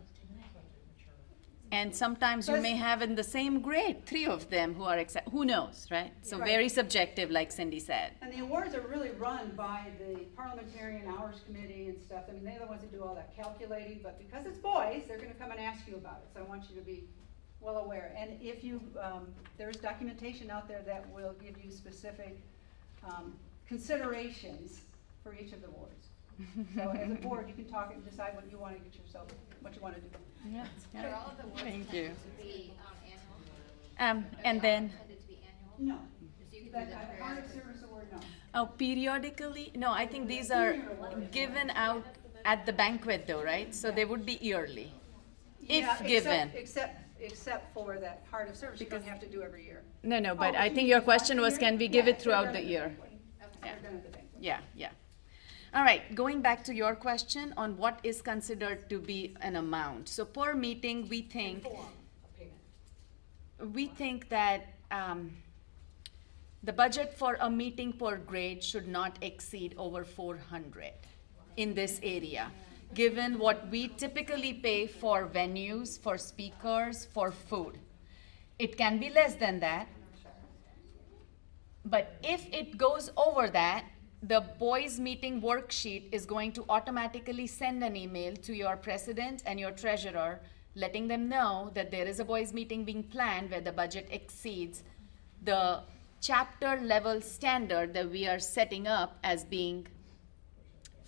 And sometimes you may have in the same grade 3 of them who are who knows, right? So Right. very subjective, like Cindy said. And the awards are really run by the Parliamentarian Hours Committee and stuff. I mean, they're the ones that do all that calculating, but because it's boys, they're gonna come and ask you about it. So I want you to be well aware. And if you, there's documentation out there that will give you specific considerations for each of the awards. So as a board, you can talk and decide what you wanna get yourself, what you wanna do. Yeah. Are all of the awards Thank you. intended to be annual? And then, Intended to be annual? No. So you can That do them Heart of periodically? Service Award, no. periodically, no, I think these are given out at the banquet though, right? So they would be yearly, if Yeah, given. Except for that Heart of Service, you don't Because- have to do every year. No, but Oh, I you think mean your just once question a was, year? can we give Yeah, it throughout they're the done at year? banquet. They're done at the banquet. Yeah, yeah. All right, going back to your question on what is considered to be an amount. So per meeting, we think that the budget for a meeting per grade should not exceed over 400 in this area. given what we typically pay for venues, for speakers, for food. It can be less than that. But if it goes over that, the boys meeting worksheet is going to automatically send an email to your president and your treasurer, letting them know that there is a boys meeting being planned where the budget exceeds the chapter level standard that we are setting up as being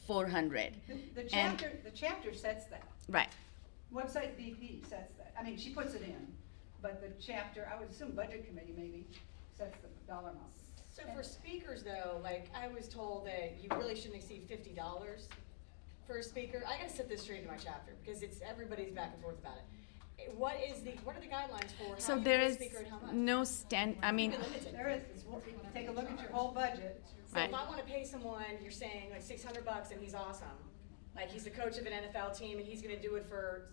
400. The And- chapter sets that. Right. Website VP sets that. I mean, she puts it in, but the chapter, I would assume budget committee maybe sets the dollar amount. So for speakers though, like I was told that you really shouldn't exceed $50 for a speaker. I gotta set this straight in my chapter because it's, everybody's back and forth about it. What are the guidelines for So how you there pay a is speaker and how much? no I mean, Keep it limited. There is, take a look at your whole budget. So if Right. I wanna pay someone, you're saying like $600 and he's awesome, like he's the coach of an NFL team and he's gonna do it for,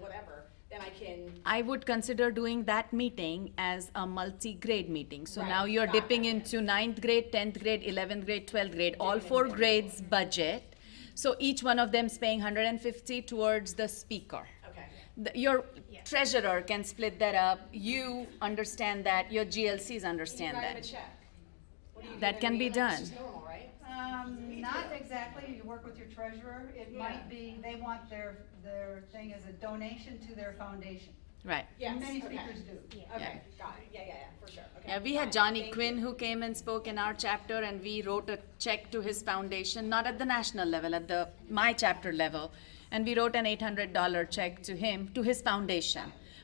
whatever, then I can. I would consider doing that meeting as a multi-grade meeting. So Right, now you're got dipping it. into 9th grade, 10th grade, 11th grade, 12th grade, all 4 grades budget. So each one of them is paying 150 towards the speaker. Okay. Your treasurer can split that up. You understand that. Your GLCs understand You write him a that. check. What do you do? That can be It's done. just normal, right? Not exactly, you work with your treasurer, it might be, they want their thing as a donation to their foundation. Right. Yes, Many okay. speakers do. Okay, got it, yeah, for sure, okay. Yeah, we had Fine, Johnny thank Quinn you. who came and spoke in our chapter, and we wrote a check to his foundation, not at the national level, at my chapter level. And we wrote an $800 check to him, to his foundation.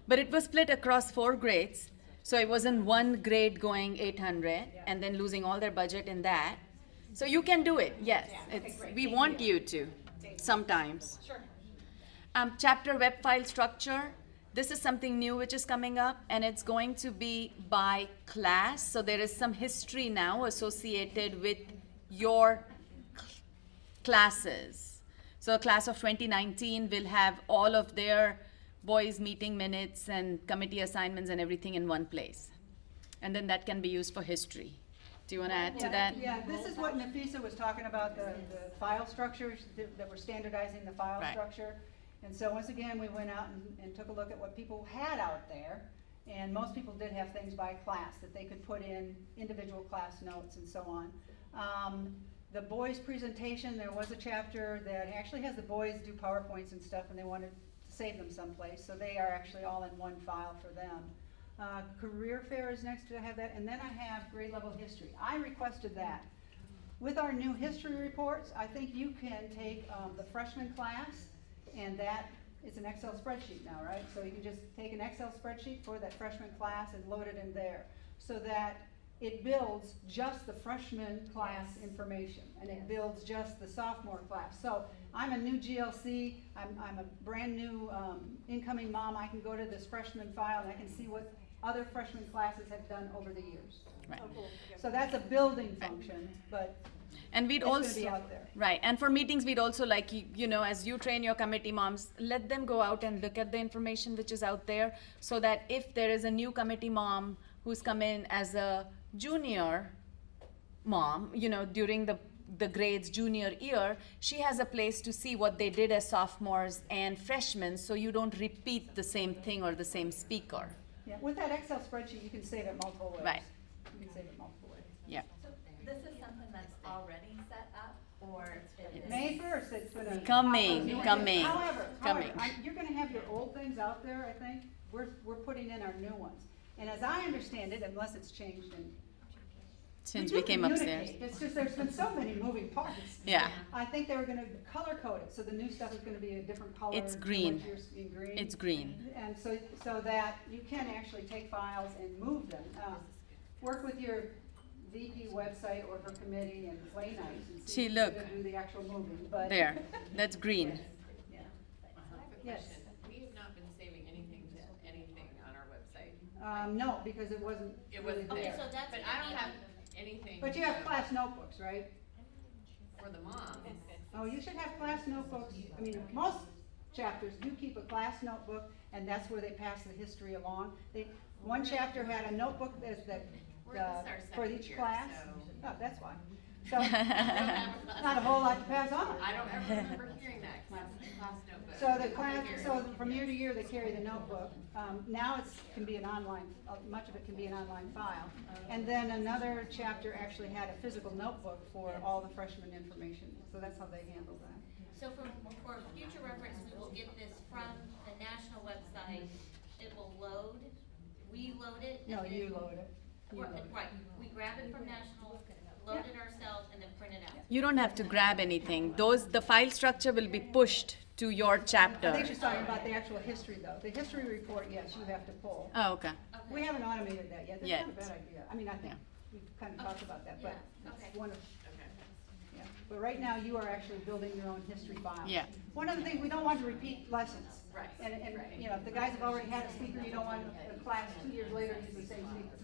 But it was split across 4 grades, so it wasn't one grade going 800 and then losing all their budget in that. So you can do it, yes. We want you to, sometimes. Sure. Chapter web file structure. This is something new which is coming up, and it's going to be by class. So there is some history now associated with your classes. So a class of 2019 will have all of their boys meeting minutes and committee assignments and everything in one place. And then that can be used for history. Do you want to add to that? Yeah, this is what Nafisa was talking about, the file structures, that we're standardizing the file Right. structure. And so once again, we went out and took a look at what people had out there. And most people did have things by class that they could put in individual class notes and so on. The boys presentation, there was a chapter that actually has the boys do PowerPoints and stuff, and they wanted to save them someplace. So they are actually all in one file for them. Career fair is next to have that, and then I have grade level history. I requested that. With our new history reports, I think you can take the freshman class, and that is an Excel spreadsheet now, right? So you can just take an Excel spreadsheet for that freshman class and load it in there, so that it builds just the freshman class information, and it builds just the sophomore class. So I'm a new GLC, I'm a brand new incoming mom, I can go to this freshman file and I can see what other freshman classes have done over the years. Right. Oh, cool. Okay. So that's a building function, but And we'd it's gonna also be out there. right. And for meetings, we'd also like as you train your committee moms, let them go out and look at the information which is out there, so that if there is a new committee mom who's come in as a junior mom, during the grades junior year, she has a place to see what they did as sophomores and freshmen, so you don't repeat the same thing or the same speaker. Yeah, with that Excel spreadsheet, you can save it multiple ways. Right. You can save it multiple ways. Yeah. So this is something that's already set up, or it is? May 1st, it's gonna. Coming. However, Coming. you're gonna have your old things out there, I think. We're putting in our new ones. And as I understand it, unless it's changed and. Since do we came upstairs. communicate. It's just, there's been so many moving parts. Yeah. I think they were gonna color code it, so the new stuff is gonna be a different color. It's than green. what you're in green. It's green. And so that you can actually take files and move them. Work with your VP website or her committee and play nice and see See, if look. you can do the actual moving, but. There. That's green. Yeah. I have a Yes. question. We have not been saving anything to anything on our website. No, because it wasn't It really wasn't there. there. so that's But I don't gonna have anything. But you have class notebooks, right? For the moms. Oh, you should have class notebooks. I mean, most chapters do keep a class notebook, and that's where they pass the history along. One chapter had a notebook that, We're- this is our for second each year, class. so- Oh, that's why. So, not a whole lot to pass on. I don't ever remember hearing that class notebook. So the class, so from year to year, they carry the notebook. Now can be an online, much of it can be an online file. And then another chapter actually had a physical notebook for all the freshman information. So that's how they handle that. So for future reference, we will get this from the national website. It will load, we load it. No, and you then- load it. You load it. Right, we grab it from national, load it ourselves, and then print it out. You don't have to grab anything. The file structure will be pushed to your I chapter. think she's talking about the actual history though. The history report, yes, you have to pull. Oh, okay. We haven't automated that yet. That's not a Yet. bad idea. I mean, I think we've kind of talked about that, but Yeah, okay. it's one of, yeah. But right now, you are actually building your own history file. Yeah. One of the things, we don't want to repeat lessons. Right, And, right. you know, if the guys have already had a speaker, you don't want a class 2 years later to use the same speaker.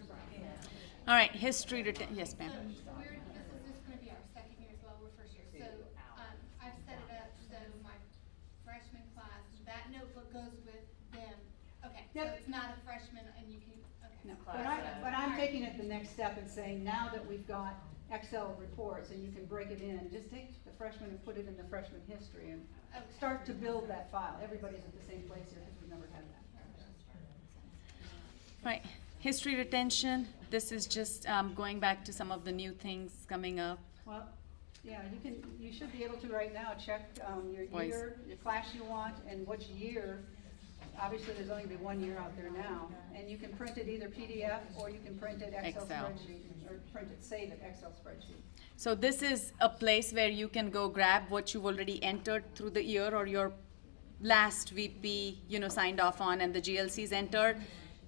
All right, history yes, ma'am. This is gonna be our second year as well, we're first year, so, I've set it up so my freshman class, that notebook goes with them. Okay, so Yep. it's not a freshman and you can, okay. No, but I'm taking it the next step and saying, now that we've got Excel reports and you can break it in, just take the freshman and put it in the freshman history and Okay. start to build that file. Everybody's at the same place here because we've never had that. Right, history retention. This is just going back to some of the new things coming up. Well, yeah, you should be able to right now check your Boys. year, your class you want, and which year. Obviously, there's only gonna be 1 year out there now, and you can print it either PDF or you can print it Excel Excel. spreadsheet, or print it, save it Excel spreadsheet. So this is a place where you can go grab what you've already entered through the year or your last VP, signed off on and the GLC's entered.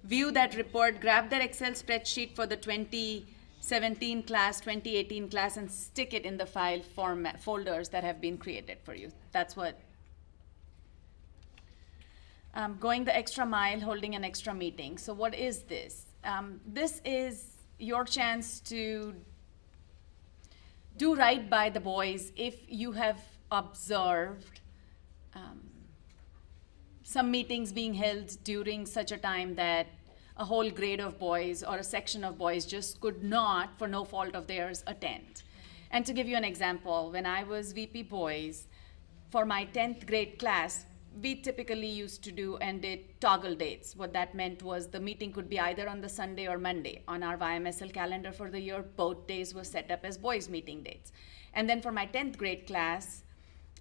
View that report, grab that Excel spreadsheet for the 2017 class, 2018 class, and stick it in the file format folders that have been created for you. That's what. Going the extra mile, holding an extra meeting. So what is this? This is your chance to do right by the boys if you have observed some meetings being held during such a time that a whole grade of boys or a section of boys just could not, for no fault of theirs, attend. And to give you an example, when I was VP Boys, for my 10th grade class, we typically used to do and did toggle dates. What that meant was the meeting could be either on the Sunday or Monday. On our YMSL calendar for the year, both days were set up as boys' meeting dates. And then for my 10th grade class,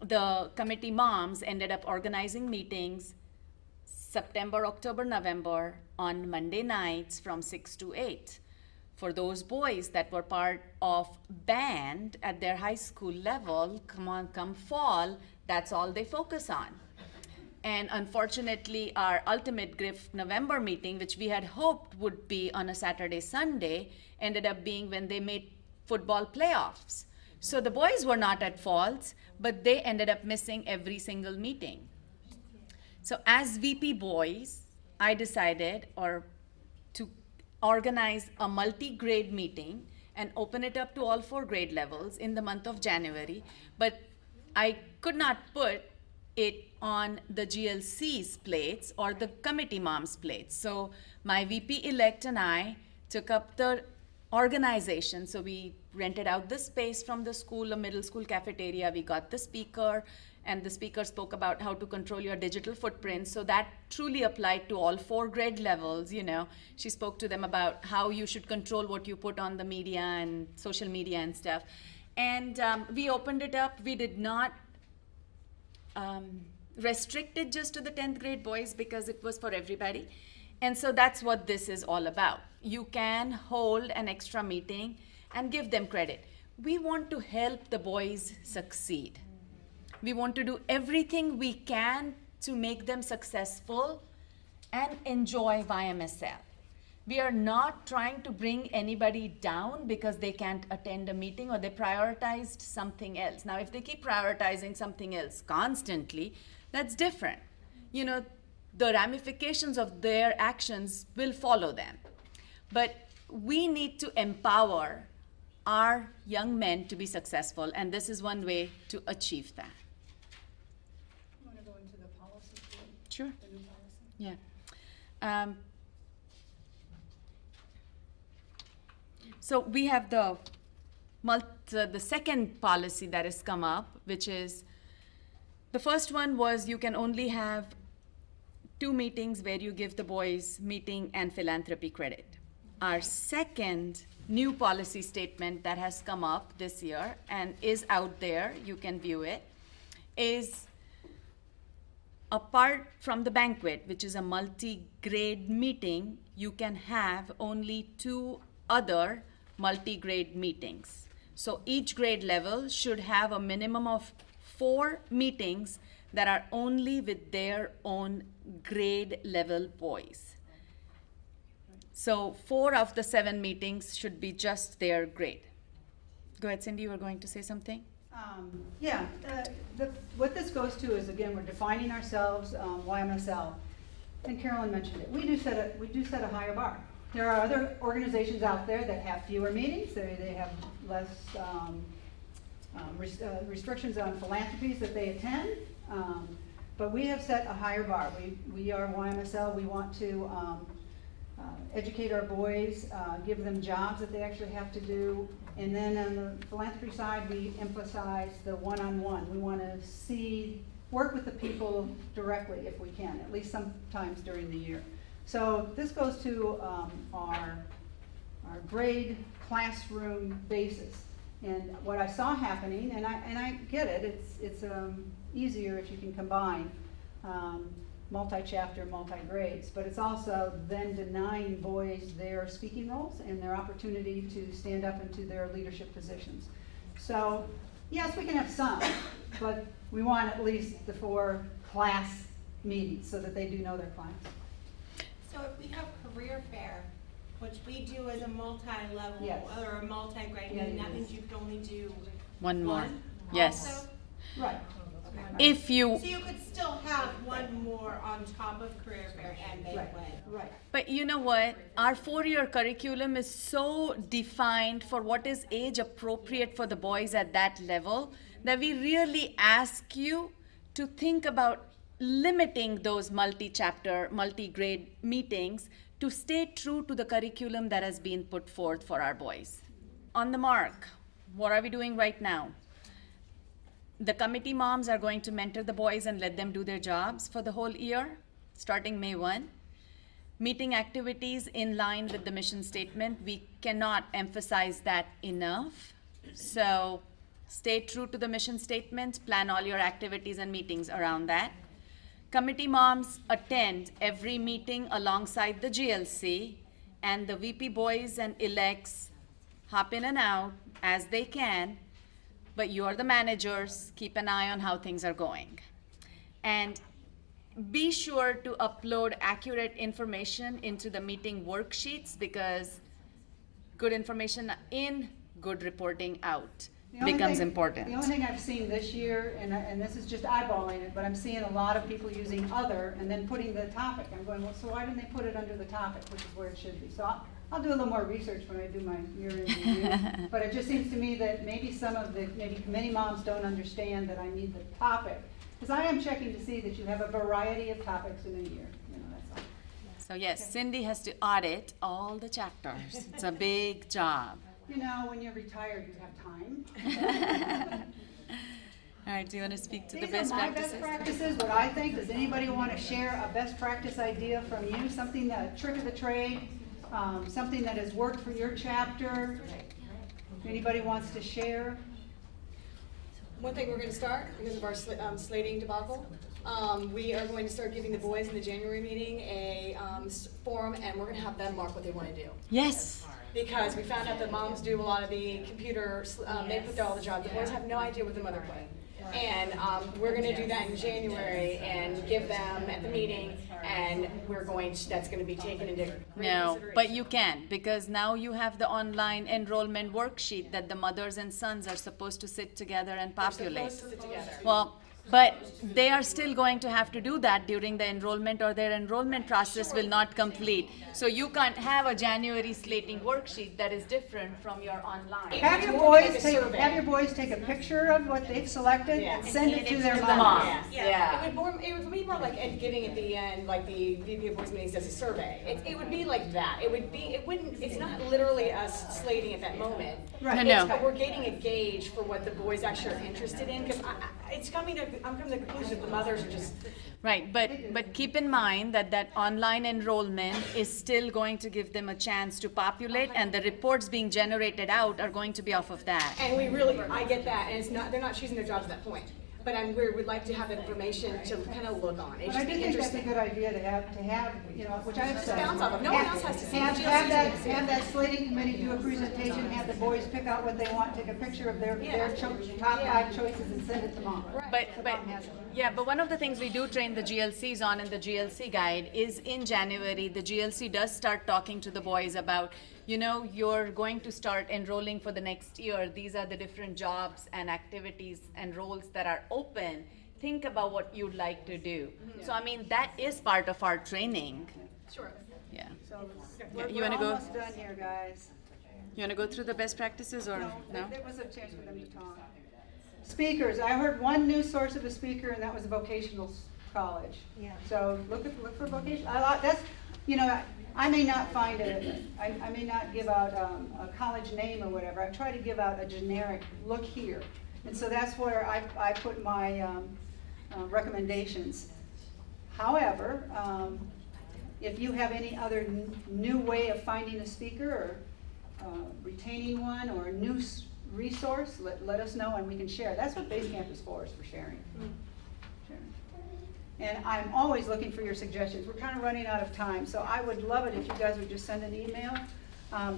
the committee moms ended up organizing meetings September, October, November on Monday nights from 6 to 8. For those boys that were part of band at their high school level, come fall, that's all they focus on. And unfortunately, our ultimate GRIF November meeting, which we had hoped would be on a Saturday, Sunday, ended up being when they made football playoffs. So the boys were not at fault, but they ended up missing every single meeting. So as VP Boys, I decided to organize a multi-grade meeting and open it up to all 4 grade levels in the month of January, but I could not put it on the GLC's plates or the committee mom's plates. So my VP-elect and I took up the organization. So we rented out the space from the school, a middle school cafeteria. We got the speaker, and the speaker spoke about how to control your digital footprint. So that truly applied to all 4 grade levels. She spoke to them about how you should control what you put on the media and social media and stuff. And we opened it up. We did not restrict it just to the 10th grade boys because it was for everybody. And so that's what this is all about. You can hold an extra meeting and give them credit. We want to help the boys succeed. We want to do everything we can to make them successful and enjoy YMSL. We are not trying to bring anybody down because they can't attend a meeting or they prioritized something else. Now, if they keep prioritizing something else constantly, that's different. The ramifications of their actions will follow them. But we need to empower our young men to be successful, and this is one way to achieve that. You wanna go into the policy? Sure. The new policy? Yeah. So we have the the second policy that has come up, which is, the first one was you can only have 2 meetings where you give the boys meeting and philanthropy credit. Our second new policy statement that has come up this year and is out there, you can view it, is apart from the banquet, which is a multi-grade meeting, you can have only 2 other multi-grade meetings. So each grade level should have a minimum of 4 meetings that are only with their own grade level boys. So 4 of the 7 meetings should be just their grade. Go ahead, Cindy, you were going to say something? Yeah, what this goes to is, again, we're defining ourselves, YMSL, and Carolyn mentioned it. We do set a higher bar. There are other organizations out there that have fewer meetings. They have less restrictions on philanthropies that they attend. But we have set a higher bar. We are YMSL. We want to educate our boys, give them jobs that they actually have to do. And then on the philanthropy side, we emphasize the one-on-one. We want to work with the people directly if we can, at least sometimes during the year. So this goes to our grade classroom basis. And what I saw happening, and I get it, it's easier if you can combine multi-chapter, multi-grades, but it's also then denying boys their speaking roles and their opportunity to stand up into their leadership positions. So yes, we can have some, but we want at least the 4 class meetings so that they do know their class. So if we have career fair, which we do as a multi-level Yes. or a multi-grade Yeah, meeting, it that is. means you could only do One more. one Yes. also? Right. If you, So you could still have one more on top of career fair and banquet. Right. but you know what? Our 4-year curriculum is so defined for what is age appropriate for the boys at that level that we really ask you to think about limiting those multi-chapter, multi-grade meetings to stay true to the curriculum that has been put forth for our boys. On the mark, what are we doing right now? The committee moms are going to mentor the boys and let them do their jobs for the whole year, starting May 1. Meeting activities in line with the mission statement. We cannot emphasize that enough. So stay true to the mission statement, plan all your activities and meetings around that. Committee moms attend every meeting alongside the GLC, and the VP boys and elects hop in and out as they can, but you're the managers, keep an eye on how things are going. And be sure to upload accurate information into the meeting worksheets, because good information in, good reporting out becomes important. The only thing I've seen this year, and this is just eyeballing it, but I'm seeing a lot of people using other and then putting the topic. I'm going, well, so why didn't they put it under the topic, which is where it should be? So I'll do a little more research when I do my year-end review. But it just seems to me that maybe some of the committee moms don't understand that I need the topic. Because I am checking to see that you have a variety of topics in a year. That's all. So yes, Cindy has to audit all the chapters. It's a big job. When you're retired, you have time. All right, do you want to speak to the These best are my practices? best practices, what I think. Does anybody want to share a best practice idea from you? Something, a trick of the trade, something that has worked for your chapter? If anybody wants to share? One thing we're going to start, because of our slating debacle, we are going to start giving the boys in the January meeting a form, and we're going to have them mark what they want to do. Yes. Because we found out that moms do a lot of the computer, they put all the jobs. The boys have no idea what the mother put. And we're going to do that in January and give them at the meeting, and that's going to be taken into great No, consideration. but you can, because now you have the online enrollment worksheet that the mothers and sons are supposed to sit together and They're populate. supposed to sit together. Well, But they are still going to have to do that during the enrollment, or their enrollment process will not complete. So you can't have a January slating worksheet that is different from your online. Have your It's more like boys a take, survey. have your boys take a picture of what they've selected Yeah. and send it to their the mom. mom. It would be more like giving at the end, like the VP of Boys Meetings does a survey. It would be like that. It's not literally us slating at that moment. Right. No, It's, no. we're getting a gauge for what the boys actually are interested in, because I'm coming to the conclusion that the mothers are just, Right, but keep in mind that online enrollment is still going to give them a chance to populate, and the reports being generated out are going to be off of that. and I get that, and they're not choosing their jobs at that point. But we'd like to have information to kind of look on. It But I should do be think that's a interesting. good idea to have, which I've said. bounce off of. No one else has to see it. Have GLC have that, can see it. have that slating committee do a presentation, have the boys pick out what they want, take a picture of their top 5 choices and send it to mom. But, So but, mom has it. yeah, but one of the things we do train the GLCs on in the GLC guide is in January, the GLC does start talking to the boys about, you're going to start enrolling for the next year. These are the different jobs and activities and roles that are open. Think about what you'd like to do. So, I mean, that is part of our training. Sure. Yeah. So Yeah, you we're wanna go? almost done here, guys. You want to go through the best practices or no? There was a chance for them to talk. Speakers, I heard one new source of a speaker, and that was a vocational college. Yeah. So look for vocational, that's, I may not find I may not give out a college name or whatever. I try to give out a generic, look here. And so that's where I put my recommendations. However, if you have any other new way of finding a speaker or retaining one or a new resource, let us know and we can share. That's what Basecamp is for sharing. And I'm always looking for your suggestions. We're kind of running out of time, so I would love it if you guys would just send an email.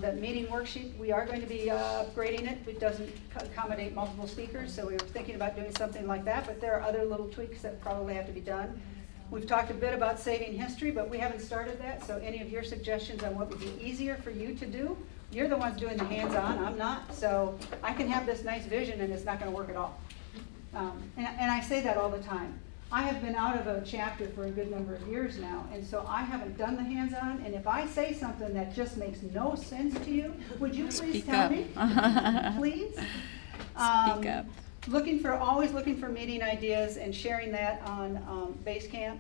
That meeting worksheet, we are going to be upgrading it. It doesn't accommodate multiple speakers, so we were thinking about doing something like that, but there are other little tweaks that probably have to be done. We've talked a bit about saving history, but we haven't started that, so any of your suggestions on what would be easier for you to do, you're the ones doing the hands-on, I'm not, so I can have this nice vision and it's not going to work at all. And I say that all the time. I have been out of a chapter for a good number of years now, and so I haven't done the hands-on, and if I say something that just makes no sense to you, would you please Speak tell up. me? Please? Speak up. Always looking for meeting ideas and sharing that on Basecamp.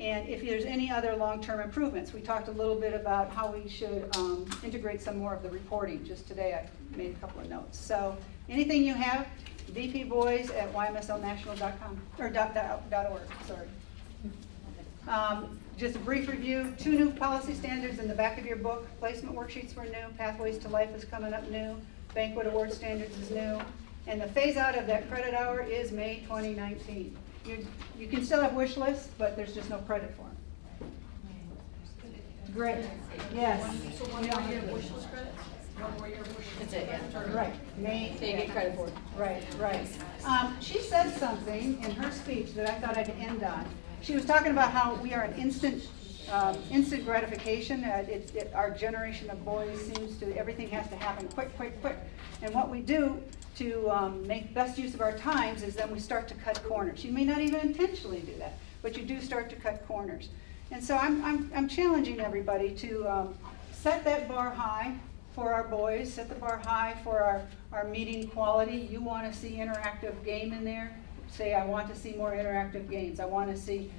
And if there's any other long-term improvements, we talked a little bit about how we should integrate some more of the reporting. Just today I made a couple of notes. So anything you have, vpboys@ymslnational.com, or .org, sorry. Just a brief review, 2 new policy standards in the back of your book. Placement worksheets were new, Pathways to Life is coming up new, Banquet Award Standards is new, and the phase out of that credit hour is May 2019. You can still have wish lists, but there's just no credit for them. Great, yes. So 1 more year of wish list credits? 1 more year of wish list? That's it, yeah. Right, May. So you get credit for it. Right. She said something in her speech that I thought I'd end on. She was talking about how we are an instant gratification. Our generation of boys seems to, everything has to happen quick. And what we do to make best use of our times is then we start to cut corners. You may not even intentionally do that, but you do start to cut corners. And so I'm challenging everybody to set that bar high for our boys, set the bar high for our meeting quality. You want to see interactive game in there? Say, I want to see more interactive games. I want to see,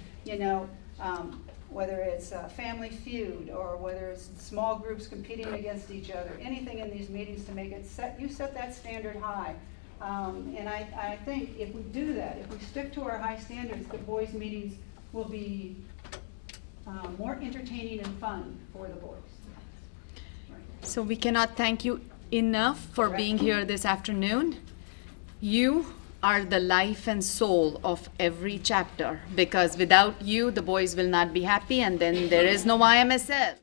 whether it's Family Feud or whether it's small groups competing against each other, anything in these meetings to make it you set that standard high. And I think if we do that, if we stick to our high standards, the boys' meetings will be more entertaining and fun for the boys. So we cannot thank you enough for being here this afternoon. You are the life and soul of every chapter, because without you, the boys will not be happy, and then there is no YMSL.